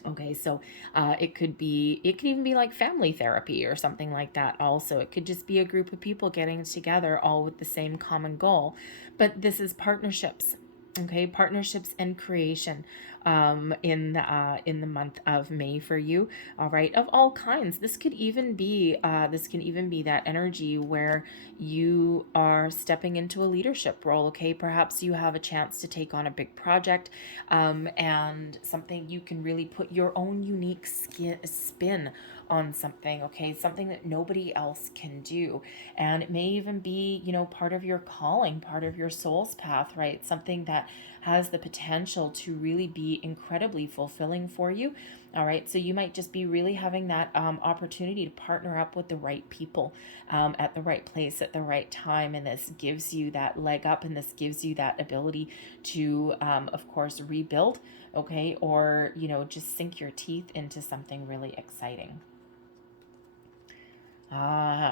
Okay, so it could even be like family therapy or something like that. Also, it could just be a group of people getting together, all with the same common goal. But this is partnerships. Okay, partnerships and creation in the month of May for you. All right, of all kinds. This can even be that energy where you are stepping into a leadership role. Okay, perhaps you have a chance to take on a big project, and something you can really put your own unique spin on something, okay? Something that nobody else can do. And it may even be, part of your calling, part of your soul's path, right? Something that has the potential to really be incredibly fulfilling for you. All right, so you might just be really having that opportunity to partner up with the right people at the right place at the right time. And this gives you that leg up, and this gives you that ability to, of course, rebuild, okay, or, just sink your teeth into something really exciting.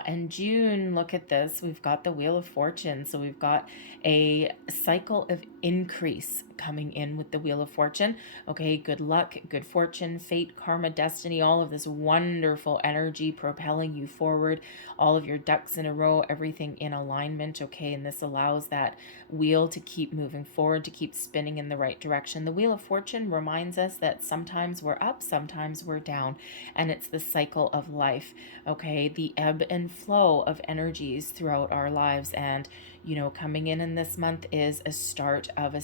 And June, look at this. We've got the Wheel of Fortune. So we've got a cycle of increase coming in with the Wheel of Fortune. Okay, good luck, good fortune, fate, karma, destiny, all of this wonderful energy propelling you forward, all of your ducks in a row, everything in alignment. Okay, and this allows that wheel to keep moving forward, to keep spinning in the right direction. The Wheel of Fortune reminds us that sometimes we're up, sometimes we're down, and it's the cycle of life. Okay, the ebb and flow of energies throughout our lives. And coming in this month is a start of a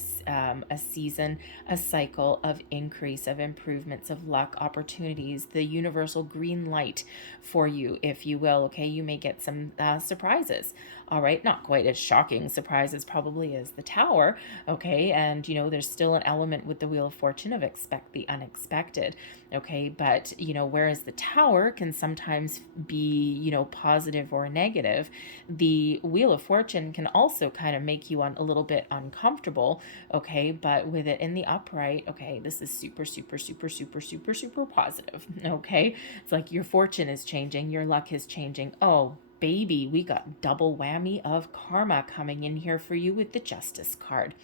season, a cycle of increase, of improvements, of luck, opportunities, the universal green light for you, if you will. Okay, you may get some surprises. All right, not quite as shocking surprises probably as the Tower. Okay, and there's still an element with the Wheel of Fortune of expect the unexpected. Okay, but whereas the Tower can sometimes be positive or negative, the Wheel of Fortune can also kind of make you a little bit uncomfortable. Okay, but with it in the upright, okay, this is super, super, super, super, super, super positive. Okay, it's like your fortune is changing, your luck is changing. Oh, baby, we got double whammy of karma coming in here for you with the Justice card.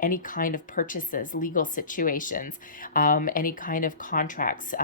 Any kind of purchases, legal situations, any kind of contracts,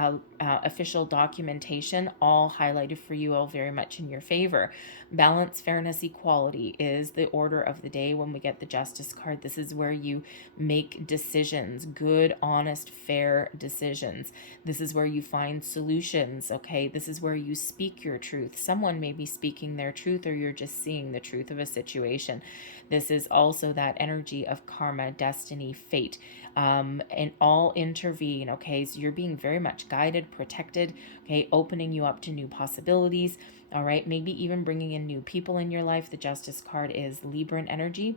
official documentation, all highlighted for you, all very much in your favor. Balance, fairness, equality is the order of the day when we get the Justice card. This is where you make decisions, good, honest, fair decisions. This is where you find solutions, okay? This is where you speak your truth. Someone may be speaking their truth, or you're just seeing the truth of a situation. This is also that energy of karma, destiny, fate, and all intervene, okay? So you're being very much guided, protected, okay? Opening you up to new possibilities, all right? Maybe even bringing in new people in your life. The Justice card is Libran energy,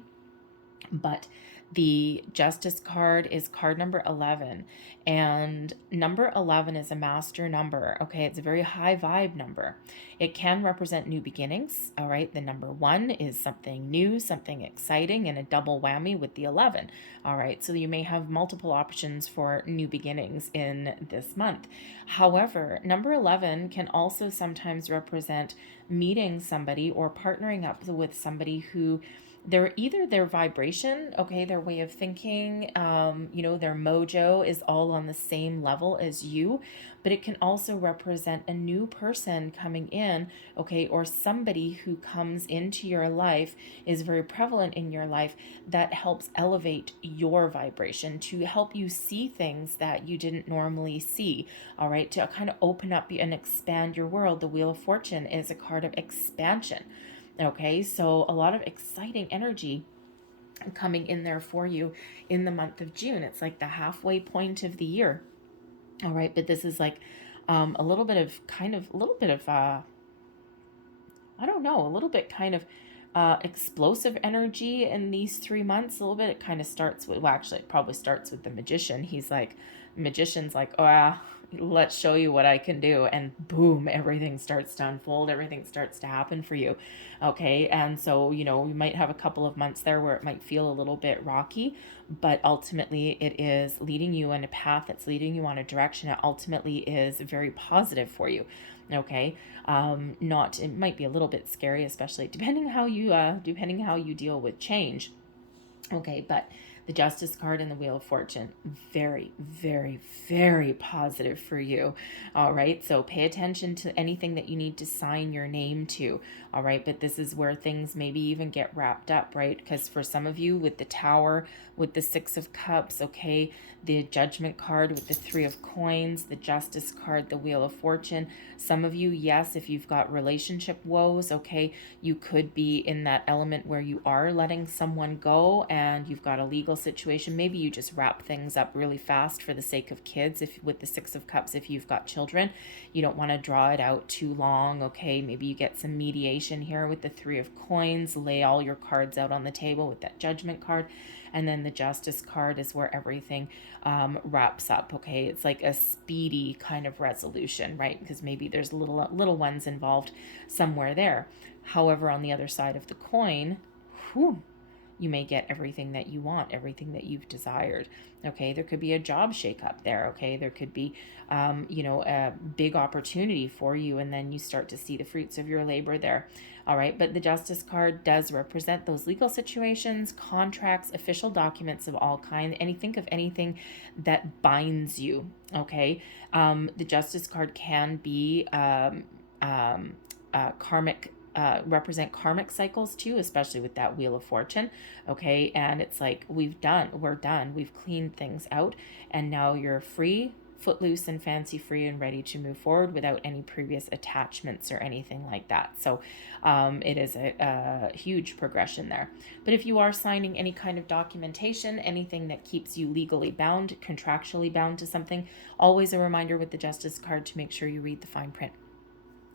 but the Justice card is card number 11, and number 11 is a master number. Okay, it's a very high vibe number. It can represent new beginnings. All right, the number 1 is something new, something exciting, and a double whammy with the 11. All right, so you may have multiple options for new beginnings in this month. However, number 11 can also sometimes represent meeting somebody or partnering up with somebody who they're either their vibration, okay, their way of thinking, their mojo is all on the same level as you, but it can also represent a new person coming in, okay, or somebody who comes into your life, is very prevalent in your life, that helps elevate your vibration, to help you see things that you didn't normally see, all right, to kind of open up and expand your world. The Wheel of Fortune is a card of expansion. Okay, so a lot of exciting energy coming in there for you in the month of June. It's like the halfway point of the year. All right, but this is like a little bit of I don't know, a little bit kind of explosive energy in these 3 months a little bit. It kind of starts with, well, actually, it probably starts with the magician. He's like, magician's like, oh, let's show you what I can do. And boom, everything starts to unfold. Everything starts to happen for you. Okay. And so, you know, you might have a couple of months there where it might feel a little bit rocky, but ultimately it is leading you in a path that's leading you on a direction that ultimately is very positive for you. Okay. Not, it might be a little bit scary, especially depending how you deal with change. Okay, but the Justice card and the Wheel of Fortune, very, very, very positive for you. All right, so pay attention to anything that you need to sign your name to. All right, but this is where things maybe even get wrapped up, right? Because for some of you, with the Tower, with the Six of Cups, okay, the Judgment card with the Three of Coins, the Justice card, the Wheel of Fortune. Some of you, yes, if you've got relationship woes, okay, you could be in that element where you are letting someone go and you've got a legal situation. Maybe you just wrap things up really fast for the sake of kids. If with the Six of Cups, if you've got children, you don't want to draw it out too long, okay? Maybe you get some mediation here with the Three of Coins, lay all your cards out on the table with that Judgment card. And then the Justice card is where everything wraps up, okay? It's like a speedy kind of resolution, right? Because maybe there's little ones involved somewhere there. However, on the other side of the coin, whew, you may get everything that you want, everything that you've desired. Okay, there could be a job shakeup there. Okay, there could be, a big opportunity for you, and then you start to see the fruits of your labor there. All right, but the Justice card does represent those legal situations, contracts, official documents of all kind. And think of anything that binds you. Okay, the Justice card can be karmic. Represent karmic cycles too, especially with that Wheel of Fortune. Okay, and it's like we're done, we've cleaned things out, and now you're free, footloose and fancy free, and ready to move forward without any previous attachments or anything like that. So it is a huge progression there. But if you are signing any kind of documentation, anything that keeps you legally bound, contractually bound to something, always a reminder with the Justice card to make sure you read the fine print.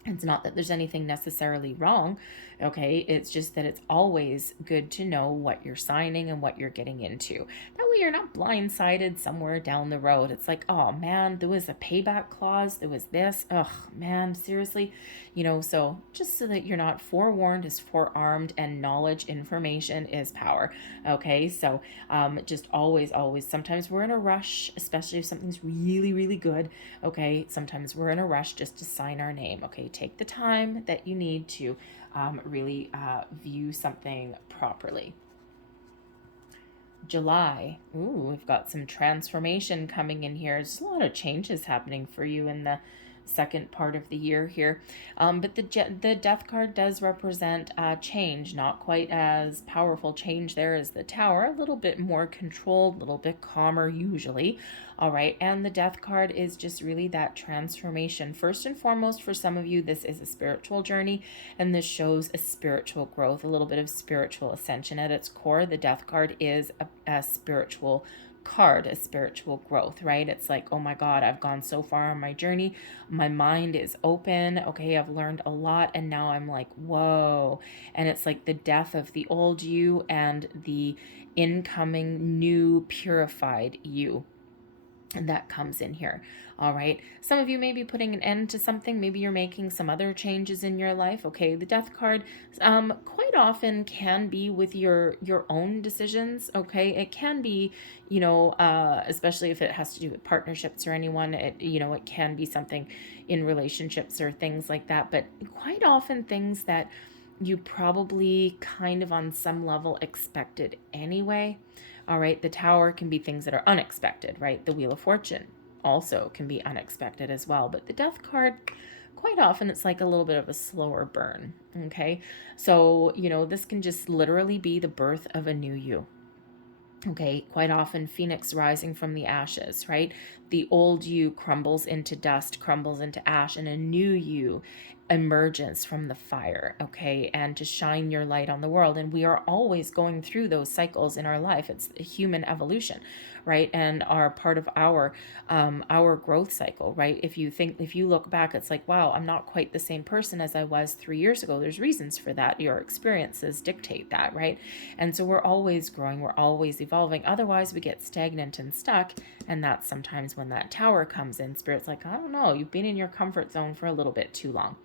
It's not that there's anything necessarily wrong, okay? It's just that it's always good to know what you're signing and what you're getting into. That way you're not blindsided somewhere down the road. It's like, oh man, there was a payback clause, there was this, oh man, seriously? So just so that you're not forewarned is forearmed, and knowledge, information is power, okay? So just always, sometimes we're in a rush, especially if something's really, really good, okay? Sometimes we're in a rush just to sign our name, okay? Take the time that you need to really view something properly. July. Ooh, we've got some transformation coming in here. There's a lot of changes happening for you in the second part of the year here. But the Death card does represent change, not quite as powerful change there as the Tower, a little bit more controlled, a little bit calmer usually. All right, and the Death card is just really that transformation. First and foremost, for some of you, this is a spiritual journey, and this shows a spiritual growth, a little bit of spiritual ascension at its core. The Death card is a spiritual card, a spiritual growth, right? It's like, oh my God, I've gone so far on my journey. My mind is open. Okay, I've learned a lot, and now I'm like, whoa. And it's like the death of the old you and the incoming new purified you that comes in here. All right, some of you may be putting an end to something. Maybe you're making some other changes in your life. Okay, the Death card quite often can be with your own decisions. Okay, it can be, especially if it has to do with partnerships or anyone. It can be something in relationships or things like that. But quite often things that you probably kind of on some level expected anyway. All right, the Tower can be things that are unexpected, right? The Wheel of Fortune also can be unexpected as well. But the Death card, quite often it's like a little bit of a slower burn, okay? So, this can just literally be the birth of a new you. Okay, quite often phoenix rising from the ashes, right? The old you crumbles into dust, crumbles into ash, and a new you emerges from the fire, okay, and to shine your light on the world. And we are always going through those cycles in our life. It's a human evolution, right? And are part of our growth cycle, right? If you look back, it's like, wow, I'm not quite the same person as I was 3 years ago. There's reasons for that. Your experiences dictate that, right? And so we're always growing, we're always evolving. Otherwise, we get stagnant and stuck. And that's sometimes when that tower comes in. Spirit's like, I don't know, you've been in your comfort zone for a little bit too long.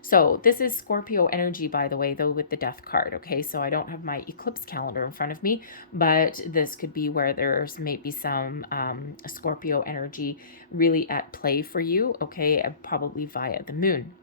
So this is Scorpio energy, by the way, though, with the death card. Okay, so I don't have my eclipse calendar in front of me, but this could be where there's maybe some Scorpio energy really at play for you. Okay, probably via the moon.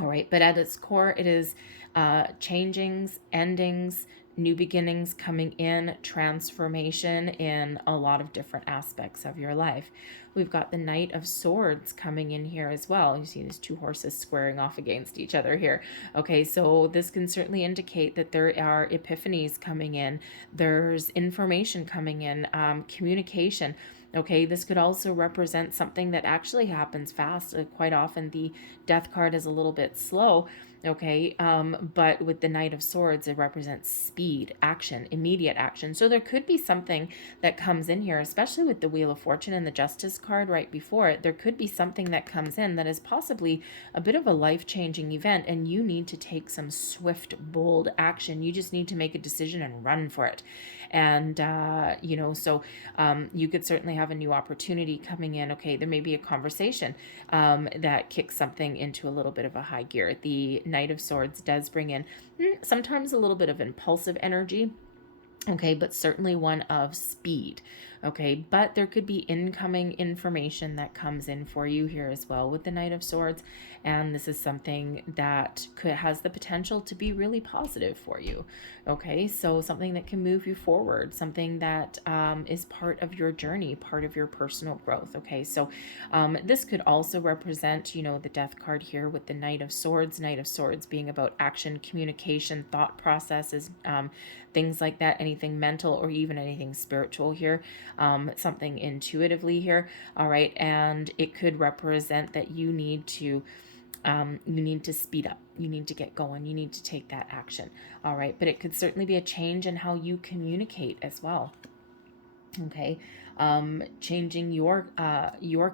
All right, but at its core, it is changings, endings, new beginnings coming in, transformation in a lot of different aspects of your life. We've got the Knight of Swords coming in here as well. You see these two horses squaring off against each other here. Okay, so this can certainly indicate that there are epiphanies coming in. There's information coming in, communication. Okay, this could also represent something that actually happens fast. Quite often the death card is a little bit slow. Okay, but with the Knight of Swords, it represents speed, action, immediate action. So there could be something that comes in here, especially with the Wheel of Fortune and the Justice card right before it. There could be something that comes in that is possibly a bit of a life-changing event, and you need to take some swift, bold action. You just need to make a decision and run for it. And, so you could certainly have a new opportunity coming in. Okay, there may be a conversation that kicks something into a little bit of a high gear. The Knight of Swords does bring in sometimes a little bit of impulsive energy. Okay, but certainly one of speed. Okay, but there could be incoming information that comes in for you here as well with the Knight of Swords. And this is something that has the potential to be really positive for you. Okay, so something that can move you forward, something that is part of your journey, part of your personal growth. Okay, so this could also represent, the death card here with the Knight of Swords being about action, communication, thought processes, things like that, anything mental or even anything spiritual here, something intuitively here. All right, and it could represent that you need to speed up, you need to get going, you need to take that action. All right, but it could certainly be a change in how you communicate as well. Okay, changing your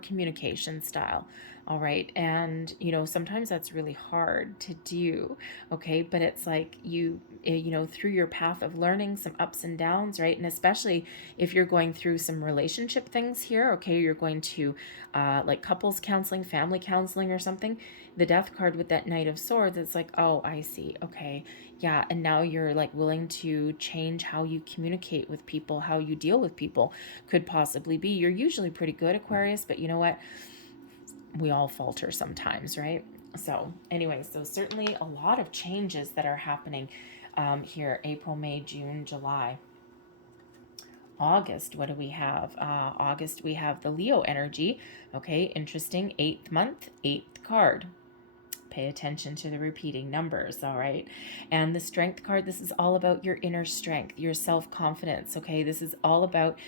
communication style. All right, and sometimes that's really hard to do. Okay, but it's like through your path of learning, some ups and downs, right? And especially if you're going through some relationship things here. Okay, you're going to like couples counseling, family counseling or something. The death card with that Knight of Swords, it's like, oh, I see. Okay, yeah, and now you're like willing to change how you communicate with people, how you deal with people. Could possibly be you're usually pretty good, Aquarius, but you know what, we all falter sometimes, right? So anyway, so certainly a lot of changes that are happening here. April, May, June, July. August, what do we have? August, we have the Leo energy. Okay, interesting. 8th month, 8th card. Pay attention to the repeating numbers, all right? And the Strength card, this is all about your inner strength, your self-confidence, okay? This is all about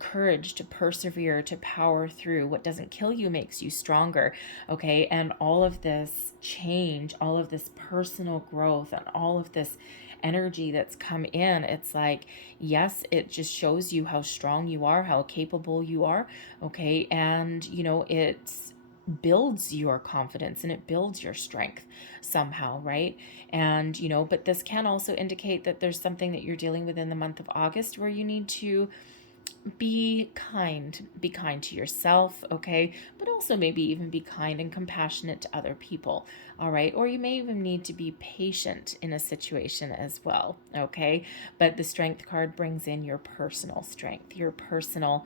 courage to persevere, to power through. What doesn't kill you makes you stronger, okay? And all of this change, all of this personal growth, and all of this energy that's come in, it's like, yes, it just shows you how strong you are, how capable you are, okay? And, it's builds your confidence and it builds your strength somehow, right? And but this can also indicate that there's something that you're dealing with in the month of August where you need to be kind to yourself, okay? But also maybe even be kind and compassionate to other people, all right? Or you may even need to be patient in a situation as well, okay? But the Strength card brings in your personal strength, your personal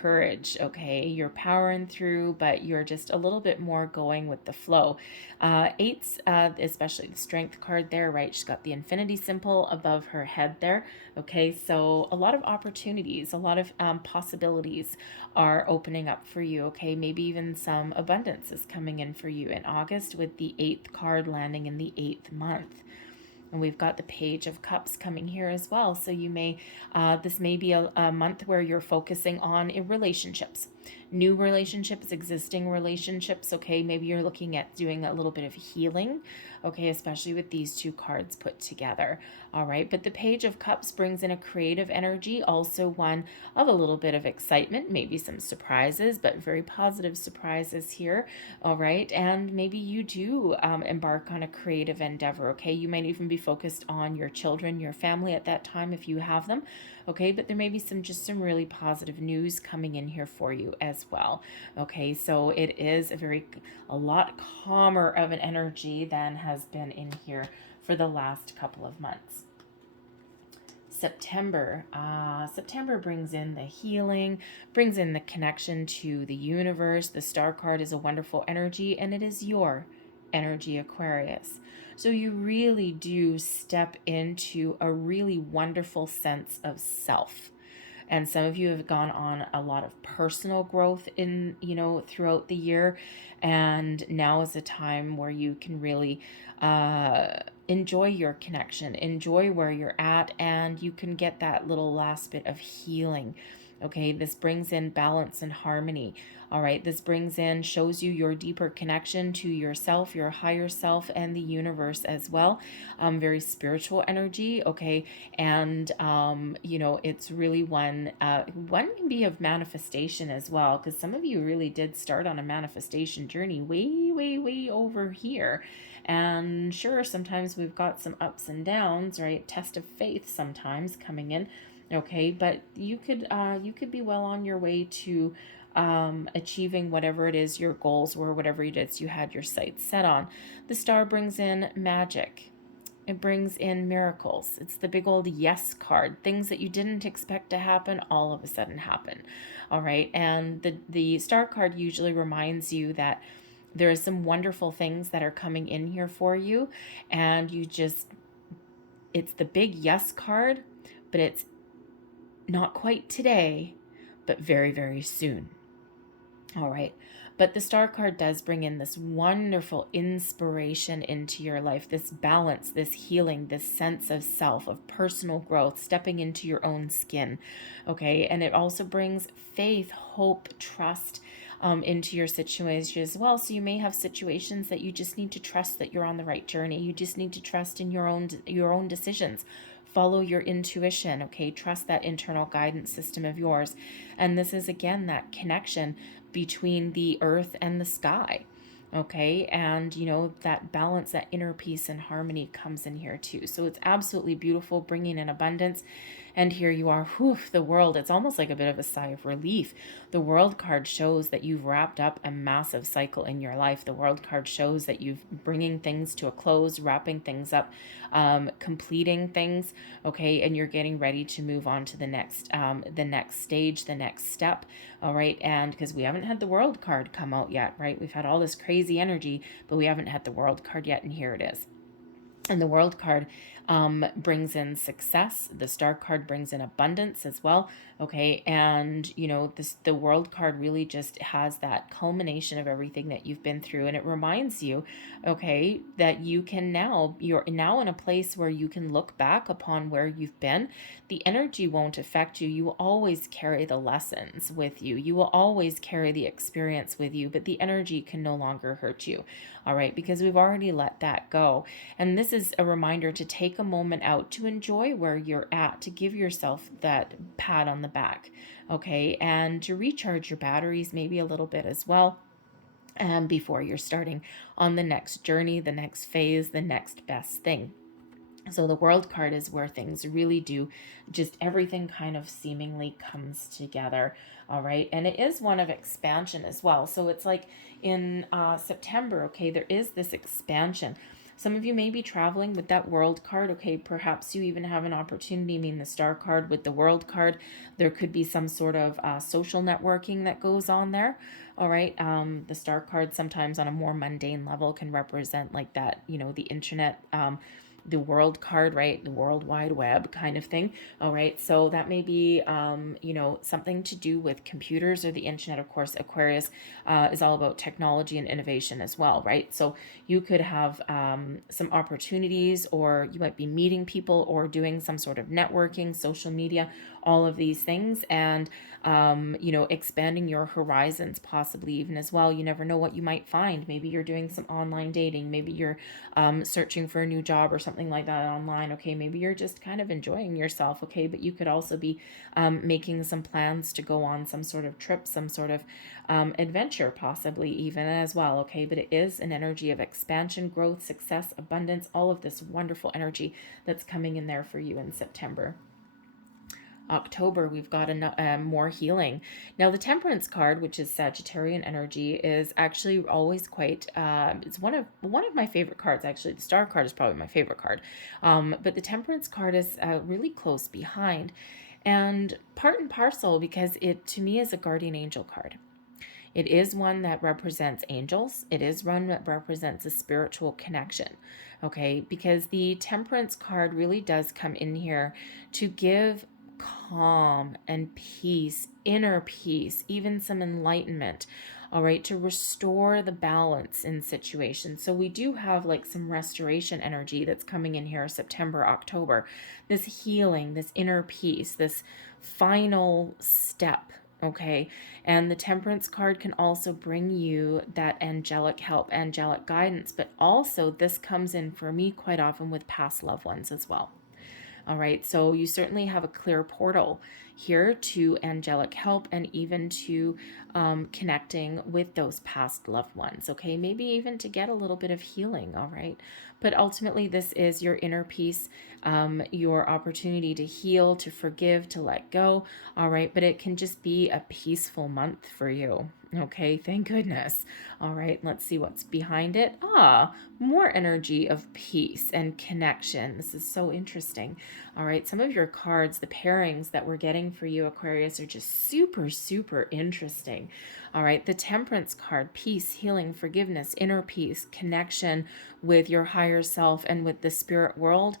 courage, okay? You're powering through, but you're just a little bit more going with the flow. Eights, especially the Strength card there, right? She's got the infinity symbol above her head there, okay? So a lot of opportunities, a lot of possibilities are opening up for you, okay? Maybe even some abundance is coming in for you in August with the 8th card landing in the 8th month. And we've got the Page of Cups coming here as well. So you may, this may be a month where you're focusing on relationships. new relationships, existing relationships, okay? Maybe you're looking at doing a little bit of healing, okay, especially with these two cards put together, all right? But the Page of Cups brings in a creative energy, also one of a little bit of excitement, maybe some surprises, but very positive surprises here, all right? And maybe you do embark on a creative endeavor, okay? You might even be focused on your children, your family at that time if you have them, okay? But there may be some really positive news coming in here for you as well, okay? So it is a lot calmer of an energy than has been in here for the last couple of months. September. September brings in the healing, brings in the connection to the universe. The Star card is a wonderful energy, and it is your energy, Aquarius. So you really do step into a really wonderful sense of self. And some of you have gone on a lot of personal growth in, throughout the year. And now is a time where you can really enjoy your connection, enjoy where you're at, and you can get that little last bit of healing. Okay, this brings in balance and harmony. All right, this shows you your deeper connection to yourself, your higher self, and the universe as well. Very spiritual energy, okay, and it's really one can be of manifestation as well, because some of you really did start on a manifestation journey way over here. And sure, sometimes we've got some ups and downs, right? Test of faith sometimes coming in, okay, but you could be well on your way to achieving whatever it is your goals were, whatever it is you had your sights set on. The Star brings in magic. It brings in miracles. It's the big old yes card. Things that you didn't expect to happen all of a sudden happen. All right. And the Star card usually reminds you that there are some wonderful things that are coming in here for you. And it's the big yes card, but it's not quite today, but very, very soon. All right. But the Star card does bring in this wonderful inspiration into your life, this balance, this healing, this sense of self, of personal growth, stepping into your own skin. Okay. And it also brings faith, hope, trust into your situation as well. So you may have situations that you just need to trust that you're on the right journey. You just need to trust in your own decisions. Follow your intuition, okay? Trust that internal guidance system of yours. And this is, again, that connection between the earth and the sky, okay? And, that balance, that inner peace and harmony comes in here too. So it's absolutely beautiful, bringing in abundance. And here you are, the world. It's almost like a bit of a sigh of relief. The World card shows that you've wrapped up a massive cycle in your life. The World card shows that you've bringing things to a close, wrapping things up, completing things, okay, and you're getting ready to move on to the next stage, the next step, all right, and because we haven't had the World card come out yet, right? We've had all this crazy energy, but we haven't had the World card yet, and here it is. And the World card brings in success. The Star card brings in abundance as well. Okay. And, the World card really just has that culmination of everything that you've been through. And it reminds you, okay, that you're now in a place where you can look back upon where you've been. The energy won't affect you. You will always carry the lessons with you. You will always carry the experience with you, but the energy can no longer hurt you. All right. Because we've already let that go. And this is a reminder to take a moment out to enjoy where you're at, to give yourself that pat on the back, okay, and to recharge your batteries maybe a little bit as well, and before you're starting on the next journey, the next phase, the next best thing. So the World card is where things really do, just everything kind of seemingly comes together, all right? And it is one of expansion as well. So it's like in September, okay, there is this expansion. Some of you may be traveling with that World card, okay? Perhaps you even have an opportunity, the Star card with the World card. There could be some sort of social networking that goes on there, all right? The Star card sometimes on a more mundane level can represent like that, the internet, the world card, right? The World Wide Web kind of thing. All right. So that may be, something to do with computers or the internet. Of course, Aquarius is all about technology and innovation as well, right? So you could have some opportunities, or you might be meeting people or doing some sort of networking, social media, all of these things, and expanding your horizons possibly even as well. You never know what you might find. Maybe you're doing some online dating. Maybe you're searching for a new job or something like that online. Okay, maybe you're just kind of enjoying yourself. Okay, but you could also be making some plans to go on some sort of trip, some sort of adventure possibly even as well. Okay, but it is an energy of expansion, growth, success, abundance, all of this wonderful energy that's coming in there for you in September. October, we've got more healing. Now, the Temperance card, which is Sagittarian energy, is actually always quite. It's one of my favorite cards. Actually, the Star card is probably my favorite card, but the Temperance card is really close behind, and part and parcel because it to me is a guardian angel card. It is one that represents angels. It is one that represents a spiritual connection. Okay, because the Temperance card really does come in here to give calm and peace, inner peace, even some enlightenment, all right, to restore the balance in situations. So we do have like some restoration energy that's coming in here September, October, this healing, this inner peace, this final step. Okay, and the Temperance card can also bring you that angelic help, angelic guidance, but also this comes in for me quite often with past loved ones as well. All right, so you certainly have a clear portal here to angelic help and even to connecting with those past loved ones. Okay, maybe even to get a little bit of healing. All right, but ultimately, this is your inner peace, your opportunity to heal, to forgive, to let go. All right, but it can just be a peaceful month for you. Okay, thank goodness. All right, let's see what's behind it. More energy of peace and connection. This is so interesting. All right, some of your cards, the pairings that we're getting for you, Aquarius, are just super, super interesting. All right, the Temperance card, peace, healing, forgiveness, inner peace, connection with your higher self and with the spirit world.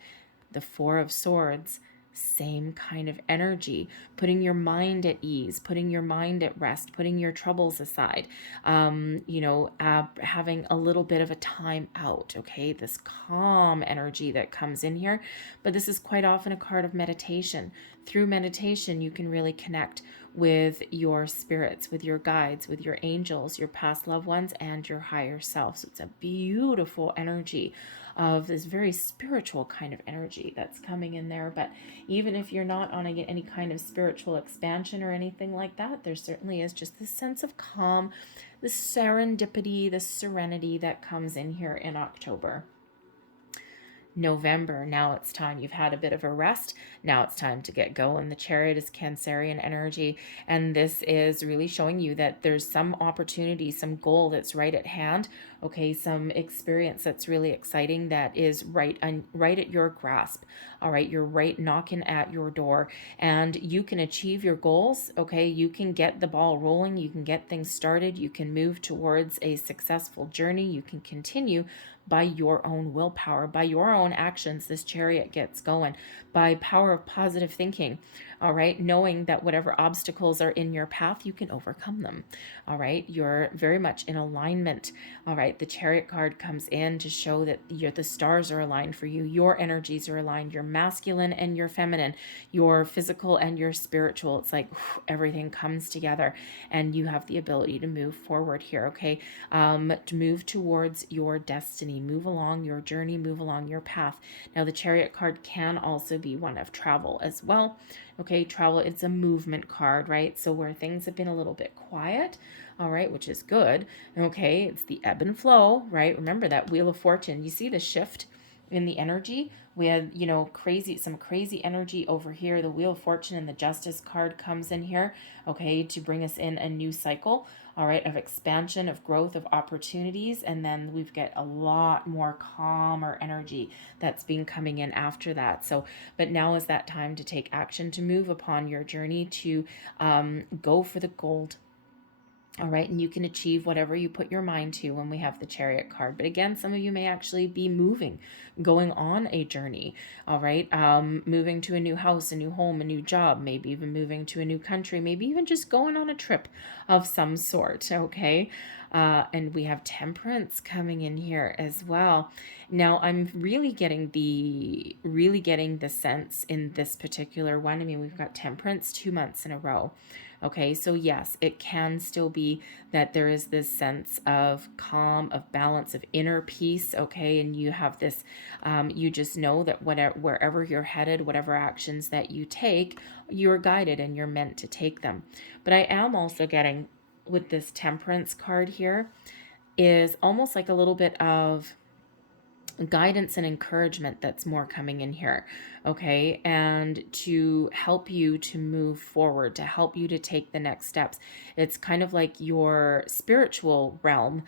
The Four of Swords, same kind of energy, putting your mind at ease, putting your mind at rest, putting your troubles aside, having a little bit of a time out. Okay, this calm energy that comes in here, but this is quite often a card of meditation. Through meditation, you can really connect with your spirits, with your guides, with your angels, your past loved ones, and your higher self. So it's a beautiful energy of this very spiritual kind of energy that's coming in there. But even if you're not on any kind of spiritual expansion or anything like that, there certainly is just this sense of calm, this serendipity, this serenity that comes in here in October. November, now it's time. You've had a bit of a rest. Now it's time to get going. The Chariot is Cancerian energy, and this is really showing you that there's some opportunity, some goal that's right at hand. Okay, some experience that's really exciting that is right at your grasp. All right, you're right knocking at your door, and you can achieve your goals. Okay, you can get the ball rolling. You can get things started. You can move towards a successful journey. You can continue by your own willpower, by your own actions. This Chariot gets going by power of positive thinking. All right, knowing that whatever obstacles are in your path, you can overcome them. All right, you're very much in alignment. All right, the Chariot card comes in to show that the stars are aligned for you. Your energies are aligned, your masculine and your feminine, your physical and your spiritual. It's like everything comes together and you have the ability to move forward here. Okay, to move towards your destiny, move along your journey, move along your path. Now, the Chariot card can also be one of travel as well. Okay, travel, it's a movement card, right? So where things have been a little bit quiet, all right, which is good. Okay, it's the ebb and flow, right? Remember that Wheel of Fortune. You see the shift in the energy? We had, some crazy energy over here. The Wheel of Fortune and the Justice card comes in here, okay, to bring us in a new cycle, all right, of expansion, of growth, of opportunities. And then we've got a lot more calmer energy that's been coming in after that. So, but now is that time to take action, to move upon your journey, to go for the gold. All right, and you can achieve whatever you put your mind to when we have the Chariot card. But again, some of you may actually be moving, going on a journey. All right, moving to a new house, a new home, a new job, maybe even moving to a new country, maybe even just going on a trip of some sort. Okay, and we have Temperance coming in here as well. Now, I'm really getting the sense in this particular one. I mean, we've got Temperance 2 months in a row. Okay, so yes, it can still be that there is this sense of calm, of balance, of inner peace. Okay, and you have this, you just know that wherever you're headed, whatever actions that you take, you're guided and you're meant to take them. But I am also getting with this Temperance card here is almost like a little bit of guidance and encouragement that's more coming in here, okay, and to help you to move forward, to help you to take the next steps. It's kind of like your spiritual realm,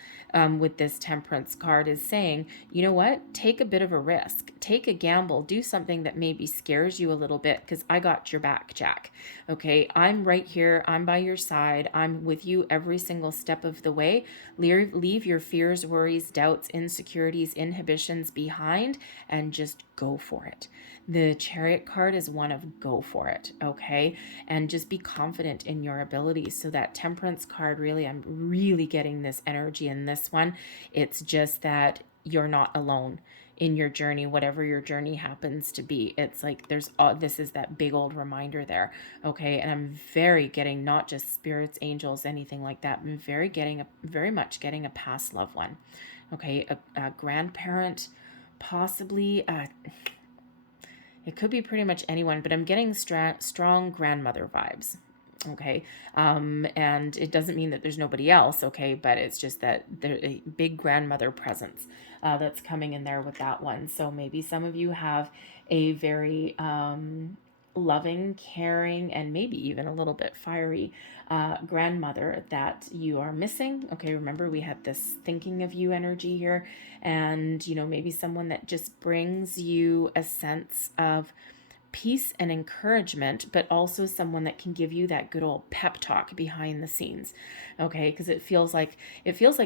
with this Temperance card is saying, you know what, take a bit of a risk, take a gamble, do something that maybe scares you a little bit, because I got your back, Jack. Okay, I'm right here, I'm by your side, I'm with you every single step of the way. Leave your fears, worries, doubts, insecurities, inhibitions behind, and just go for it. The Chariot card is one of go for it, okay? And just be confident in your abilities. So that Temperance card, really, I'm really getting this energy in this one. It's just that you're not alone in your journey, whatever your journey happens to be. It's like this is that big old reminder there, okay? And I'm very getting not just spirits, angels, anything like that. I'm very much getting a past loved one, okay? A grandparent, possibly. It could be pretty much anyone, but I'm getting strong grandmother vibes. Okay. And it doesn't mean that there's nobody else. Okay. But it's just that there's a big grandmother presence that's coming in there with that one. So maybe some of you have a very loving, caring, and maybe even a little bit fiery grandmother that you are missing. Okay, remember we had this thinking of you energy here, and maybe someone that just brings you a sense of peace and encouragement, but also someone that can give you that good old pep talk behind the scenes. Okay, because it feels like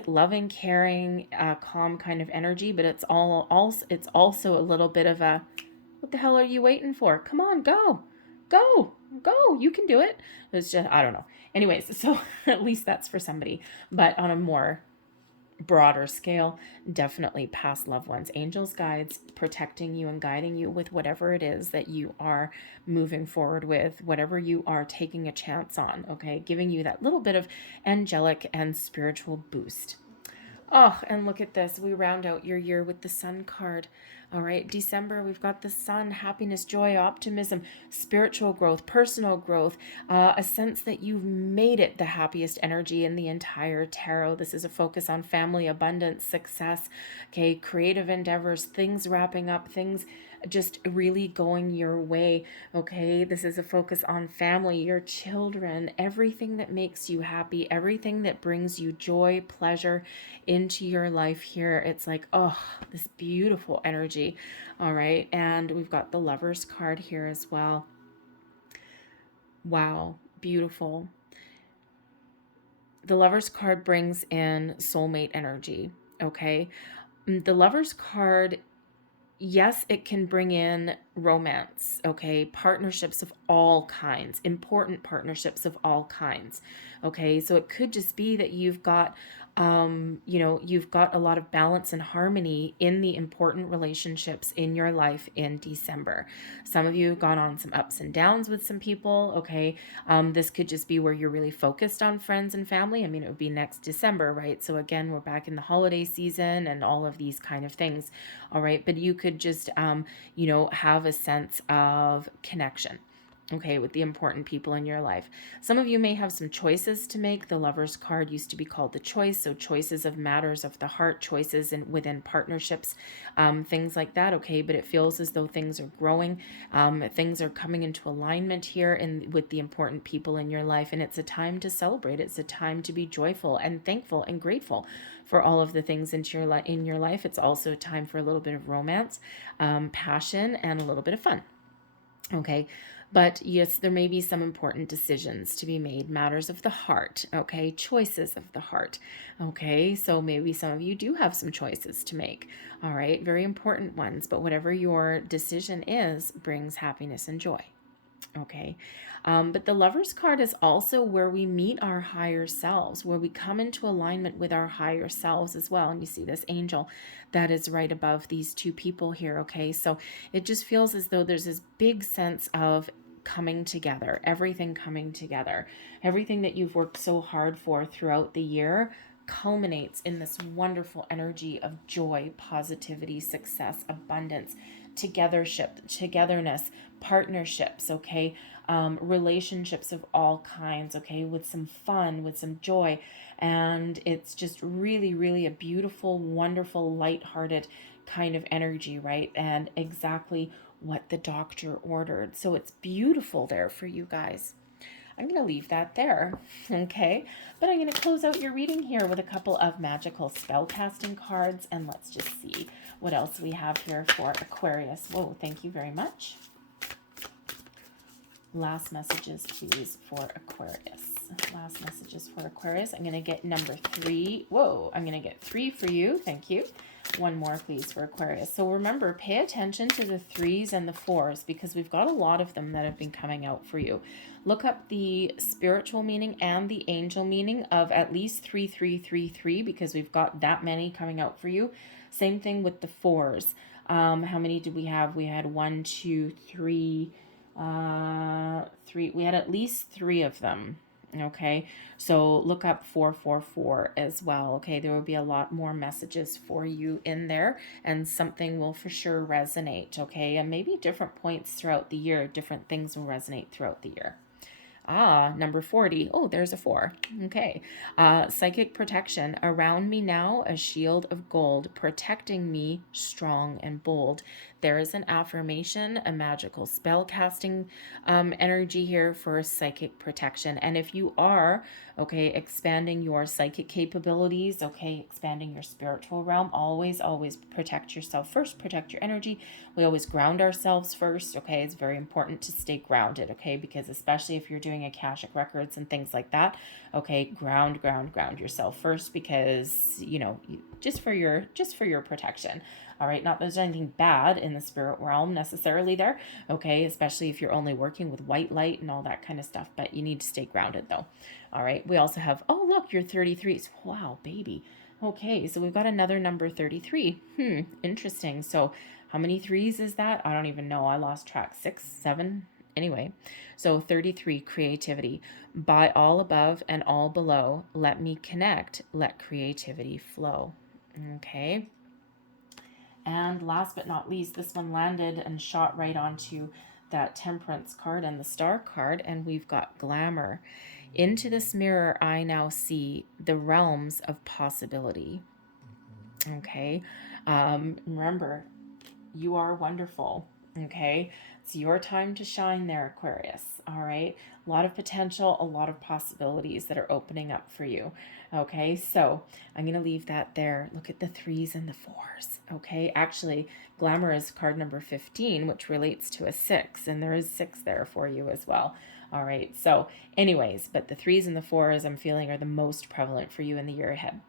loving, caring, calm kind of energy, but it's also a little bit of a, what the hell are you waiting for? Come on, go, you can do it. It's just, I don't know. Anyways, so at least that's for somebody. But on a more broader scale, definitely past loved ones, angels, guides, protecting you and guiding you with whatever it is that you are moving forward with, whatever you are taking a chance on, okay? Giving you that little bit of angelic and spiritual boost. Oh, and look at this. We round out your year with the Sun card. All right, December, we've got the Sun, happiness, joy, optimism, spiritual growth, personal growth, a sense that you've made it the happiest energy in the entire tarot. This is a focus on family, abundance, success, okay, creative endeavors, things wrapping up, things just really going your way, okay? This is a focus on family, your children, everything that makes you happy, everything that brings you joy, pleasure into your life here. It's like, oh, this beautiful energy, all right? And we've got the Lovers card here as well. Wow, beautiful. The Lovers card brings in soulmate energy, okay? The Lovers card, yes, it can bring in romance, okay? Partnerships of all kinds, important partnerships of all kinds, okay? So it could just be that you've got, you've got a lot of balance and harmony in the important relationships in your life in December. Some of you have gone on some ups and downs with some people, okay? This could just be where you're really focused on friends and family. I mean, it would be next December, right? So again, we're back in the holiday season and all of these kind of things, all right? But you could just, have a sense of connection, okay, with the important people in your life. Some of you may have some choices to make. The Lovers card used to be called the Choice, so choices of matters of the heart, choices within partnerships, things like that, okay? But it feels as though things are growing, things are coming into alignment here with the important people in your life, and it's a time to celebrate. It's a time to be joyful and thankful and grateful for all of the things in your life. It's also a time for a little bit of romance, passion, and a little bit of fun. Okay, But yes, there may be some important decisions to be made, matters of the heart, okay, choices of the heart, okay, so maybe some of you do have some choices to make, all right, very important ones, but whatever your decision is brings happiness and joy. Okay. But the Lover's card is also where we meet our higher selves, where we come into alignment with our higher selves as well. And you see this angel that is right above these two people here. Okay. So it just feels as though there's this big sense of coming together, everything coming together, everything that you've worked so hard for throughout the year culminates in this wonderful energy of joy, positivity, success, abundance, togetherness, partnerships, okay, relationships of all kinds, okay, with some fun, with some joy. And it's just really, really a beautiful, wonderful, lighthearted kind of energy, right? And exactly what the doctor ordered. So it's beautiful there for you guys. I'm going to leave that there, okay? But I'm going to close out your reading here with a couple of magical spell casting cards, and let's just see what else we have here for Aquarius. Whoa, thank you very much. Last messages, please, for Aquarius. Last messages for Aquarius. I'm going to get number 3. Whoa, I'm going to get 3 for you. Thank you. One more, please, for Aquarius. So remember, pay attention to the 3s and the 4s because we've got a lot of them that have been coming out for you. Look up the spiritual meaning and the angel meaning of at least 3333 because we've got that many coming out for you. Same thing with the 4s. How many did we have? We had 1, 2, 3, 3. We had at least 3 of them. Okay, so look up 444 as well. Okay, there will be a lot more messages for you in there, and something will for sure resonate. Okay, and maybe different points throughout the year, different things will resonate throughout the year. Number 40. Oh, there's a 4. Okay. Psychic protection. Around me now, a shield of gold, protecting me strong and bold. There is an affirmation, a magical spell casting energy here for psychic protection. And if you are, okay, expanding your psychic capabilities, okay, expanding your spiritual realm, always protect yourself first, protect your energy. We always ground ourselves first, okay? It's very important to stay grounded, okay? Because especially if you're doing Akashic Records and things like that, okay, ground yourself first because, you know, just for your protection. All right, not that there's anything bad in the spirit realm necessarily there, okay, especially if you're only working with white light and all that kind of stuff, but you need to stay grounded though. All right, we also have, oh, look, you're 33s. Wow, baby. Okay, so we've got another number 33. Interesting. So how many 3s is that? I don't even know. I lost track. 6, 7. Anyway, so 33, creativity. By all above and all below, let me connect. Let creativity flow. Okay. And last but not least, this one landed and shot right onto that Temperance card and the Star card, and we've got glamour. Into this mirror, I now see the realms of possibility. Okay. Remember, you are wonderful. Okay. It's your time to shine there, Aquarius. All right. A lot of potential, a lot of possibilities that are opening up for you. Okay. So I'm going to leave that there. Look at the 3s and the 4s. Okay. Actually, glamour is card number 15, which relates to a 6. And there is 6 there for you as well. All right. So anyways, but the 3s and the 4s I'm feeling are the most prevalent for you in the year ahead.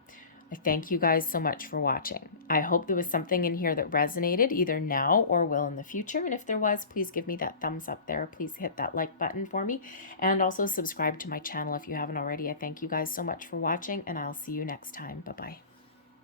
I thank you guys so much for watching. I hope there was something in here that resonated either now or will in the future. And if there was, please give me that thumbs up there. Please hit that like button for me. And also subscribe to my channel if you haven't already. I thank you guys so much for watching, and I'll see you next time. Bye-bye.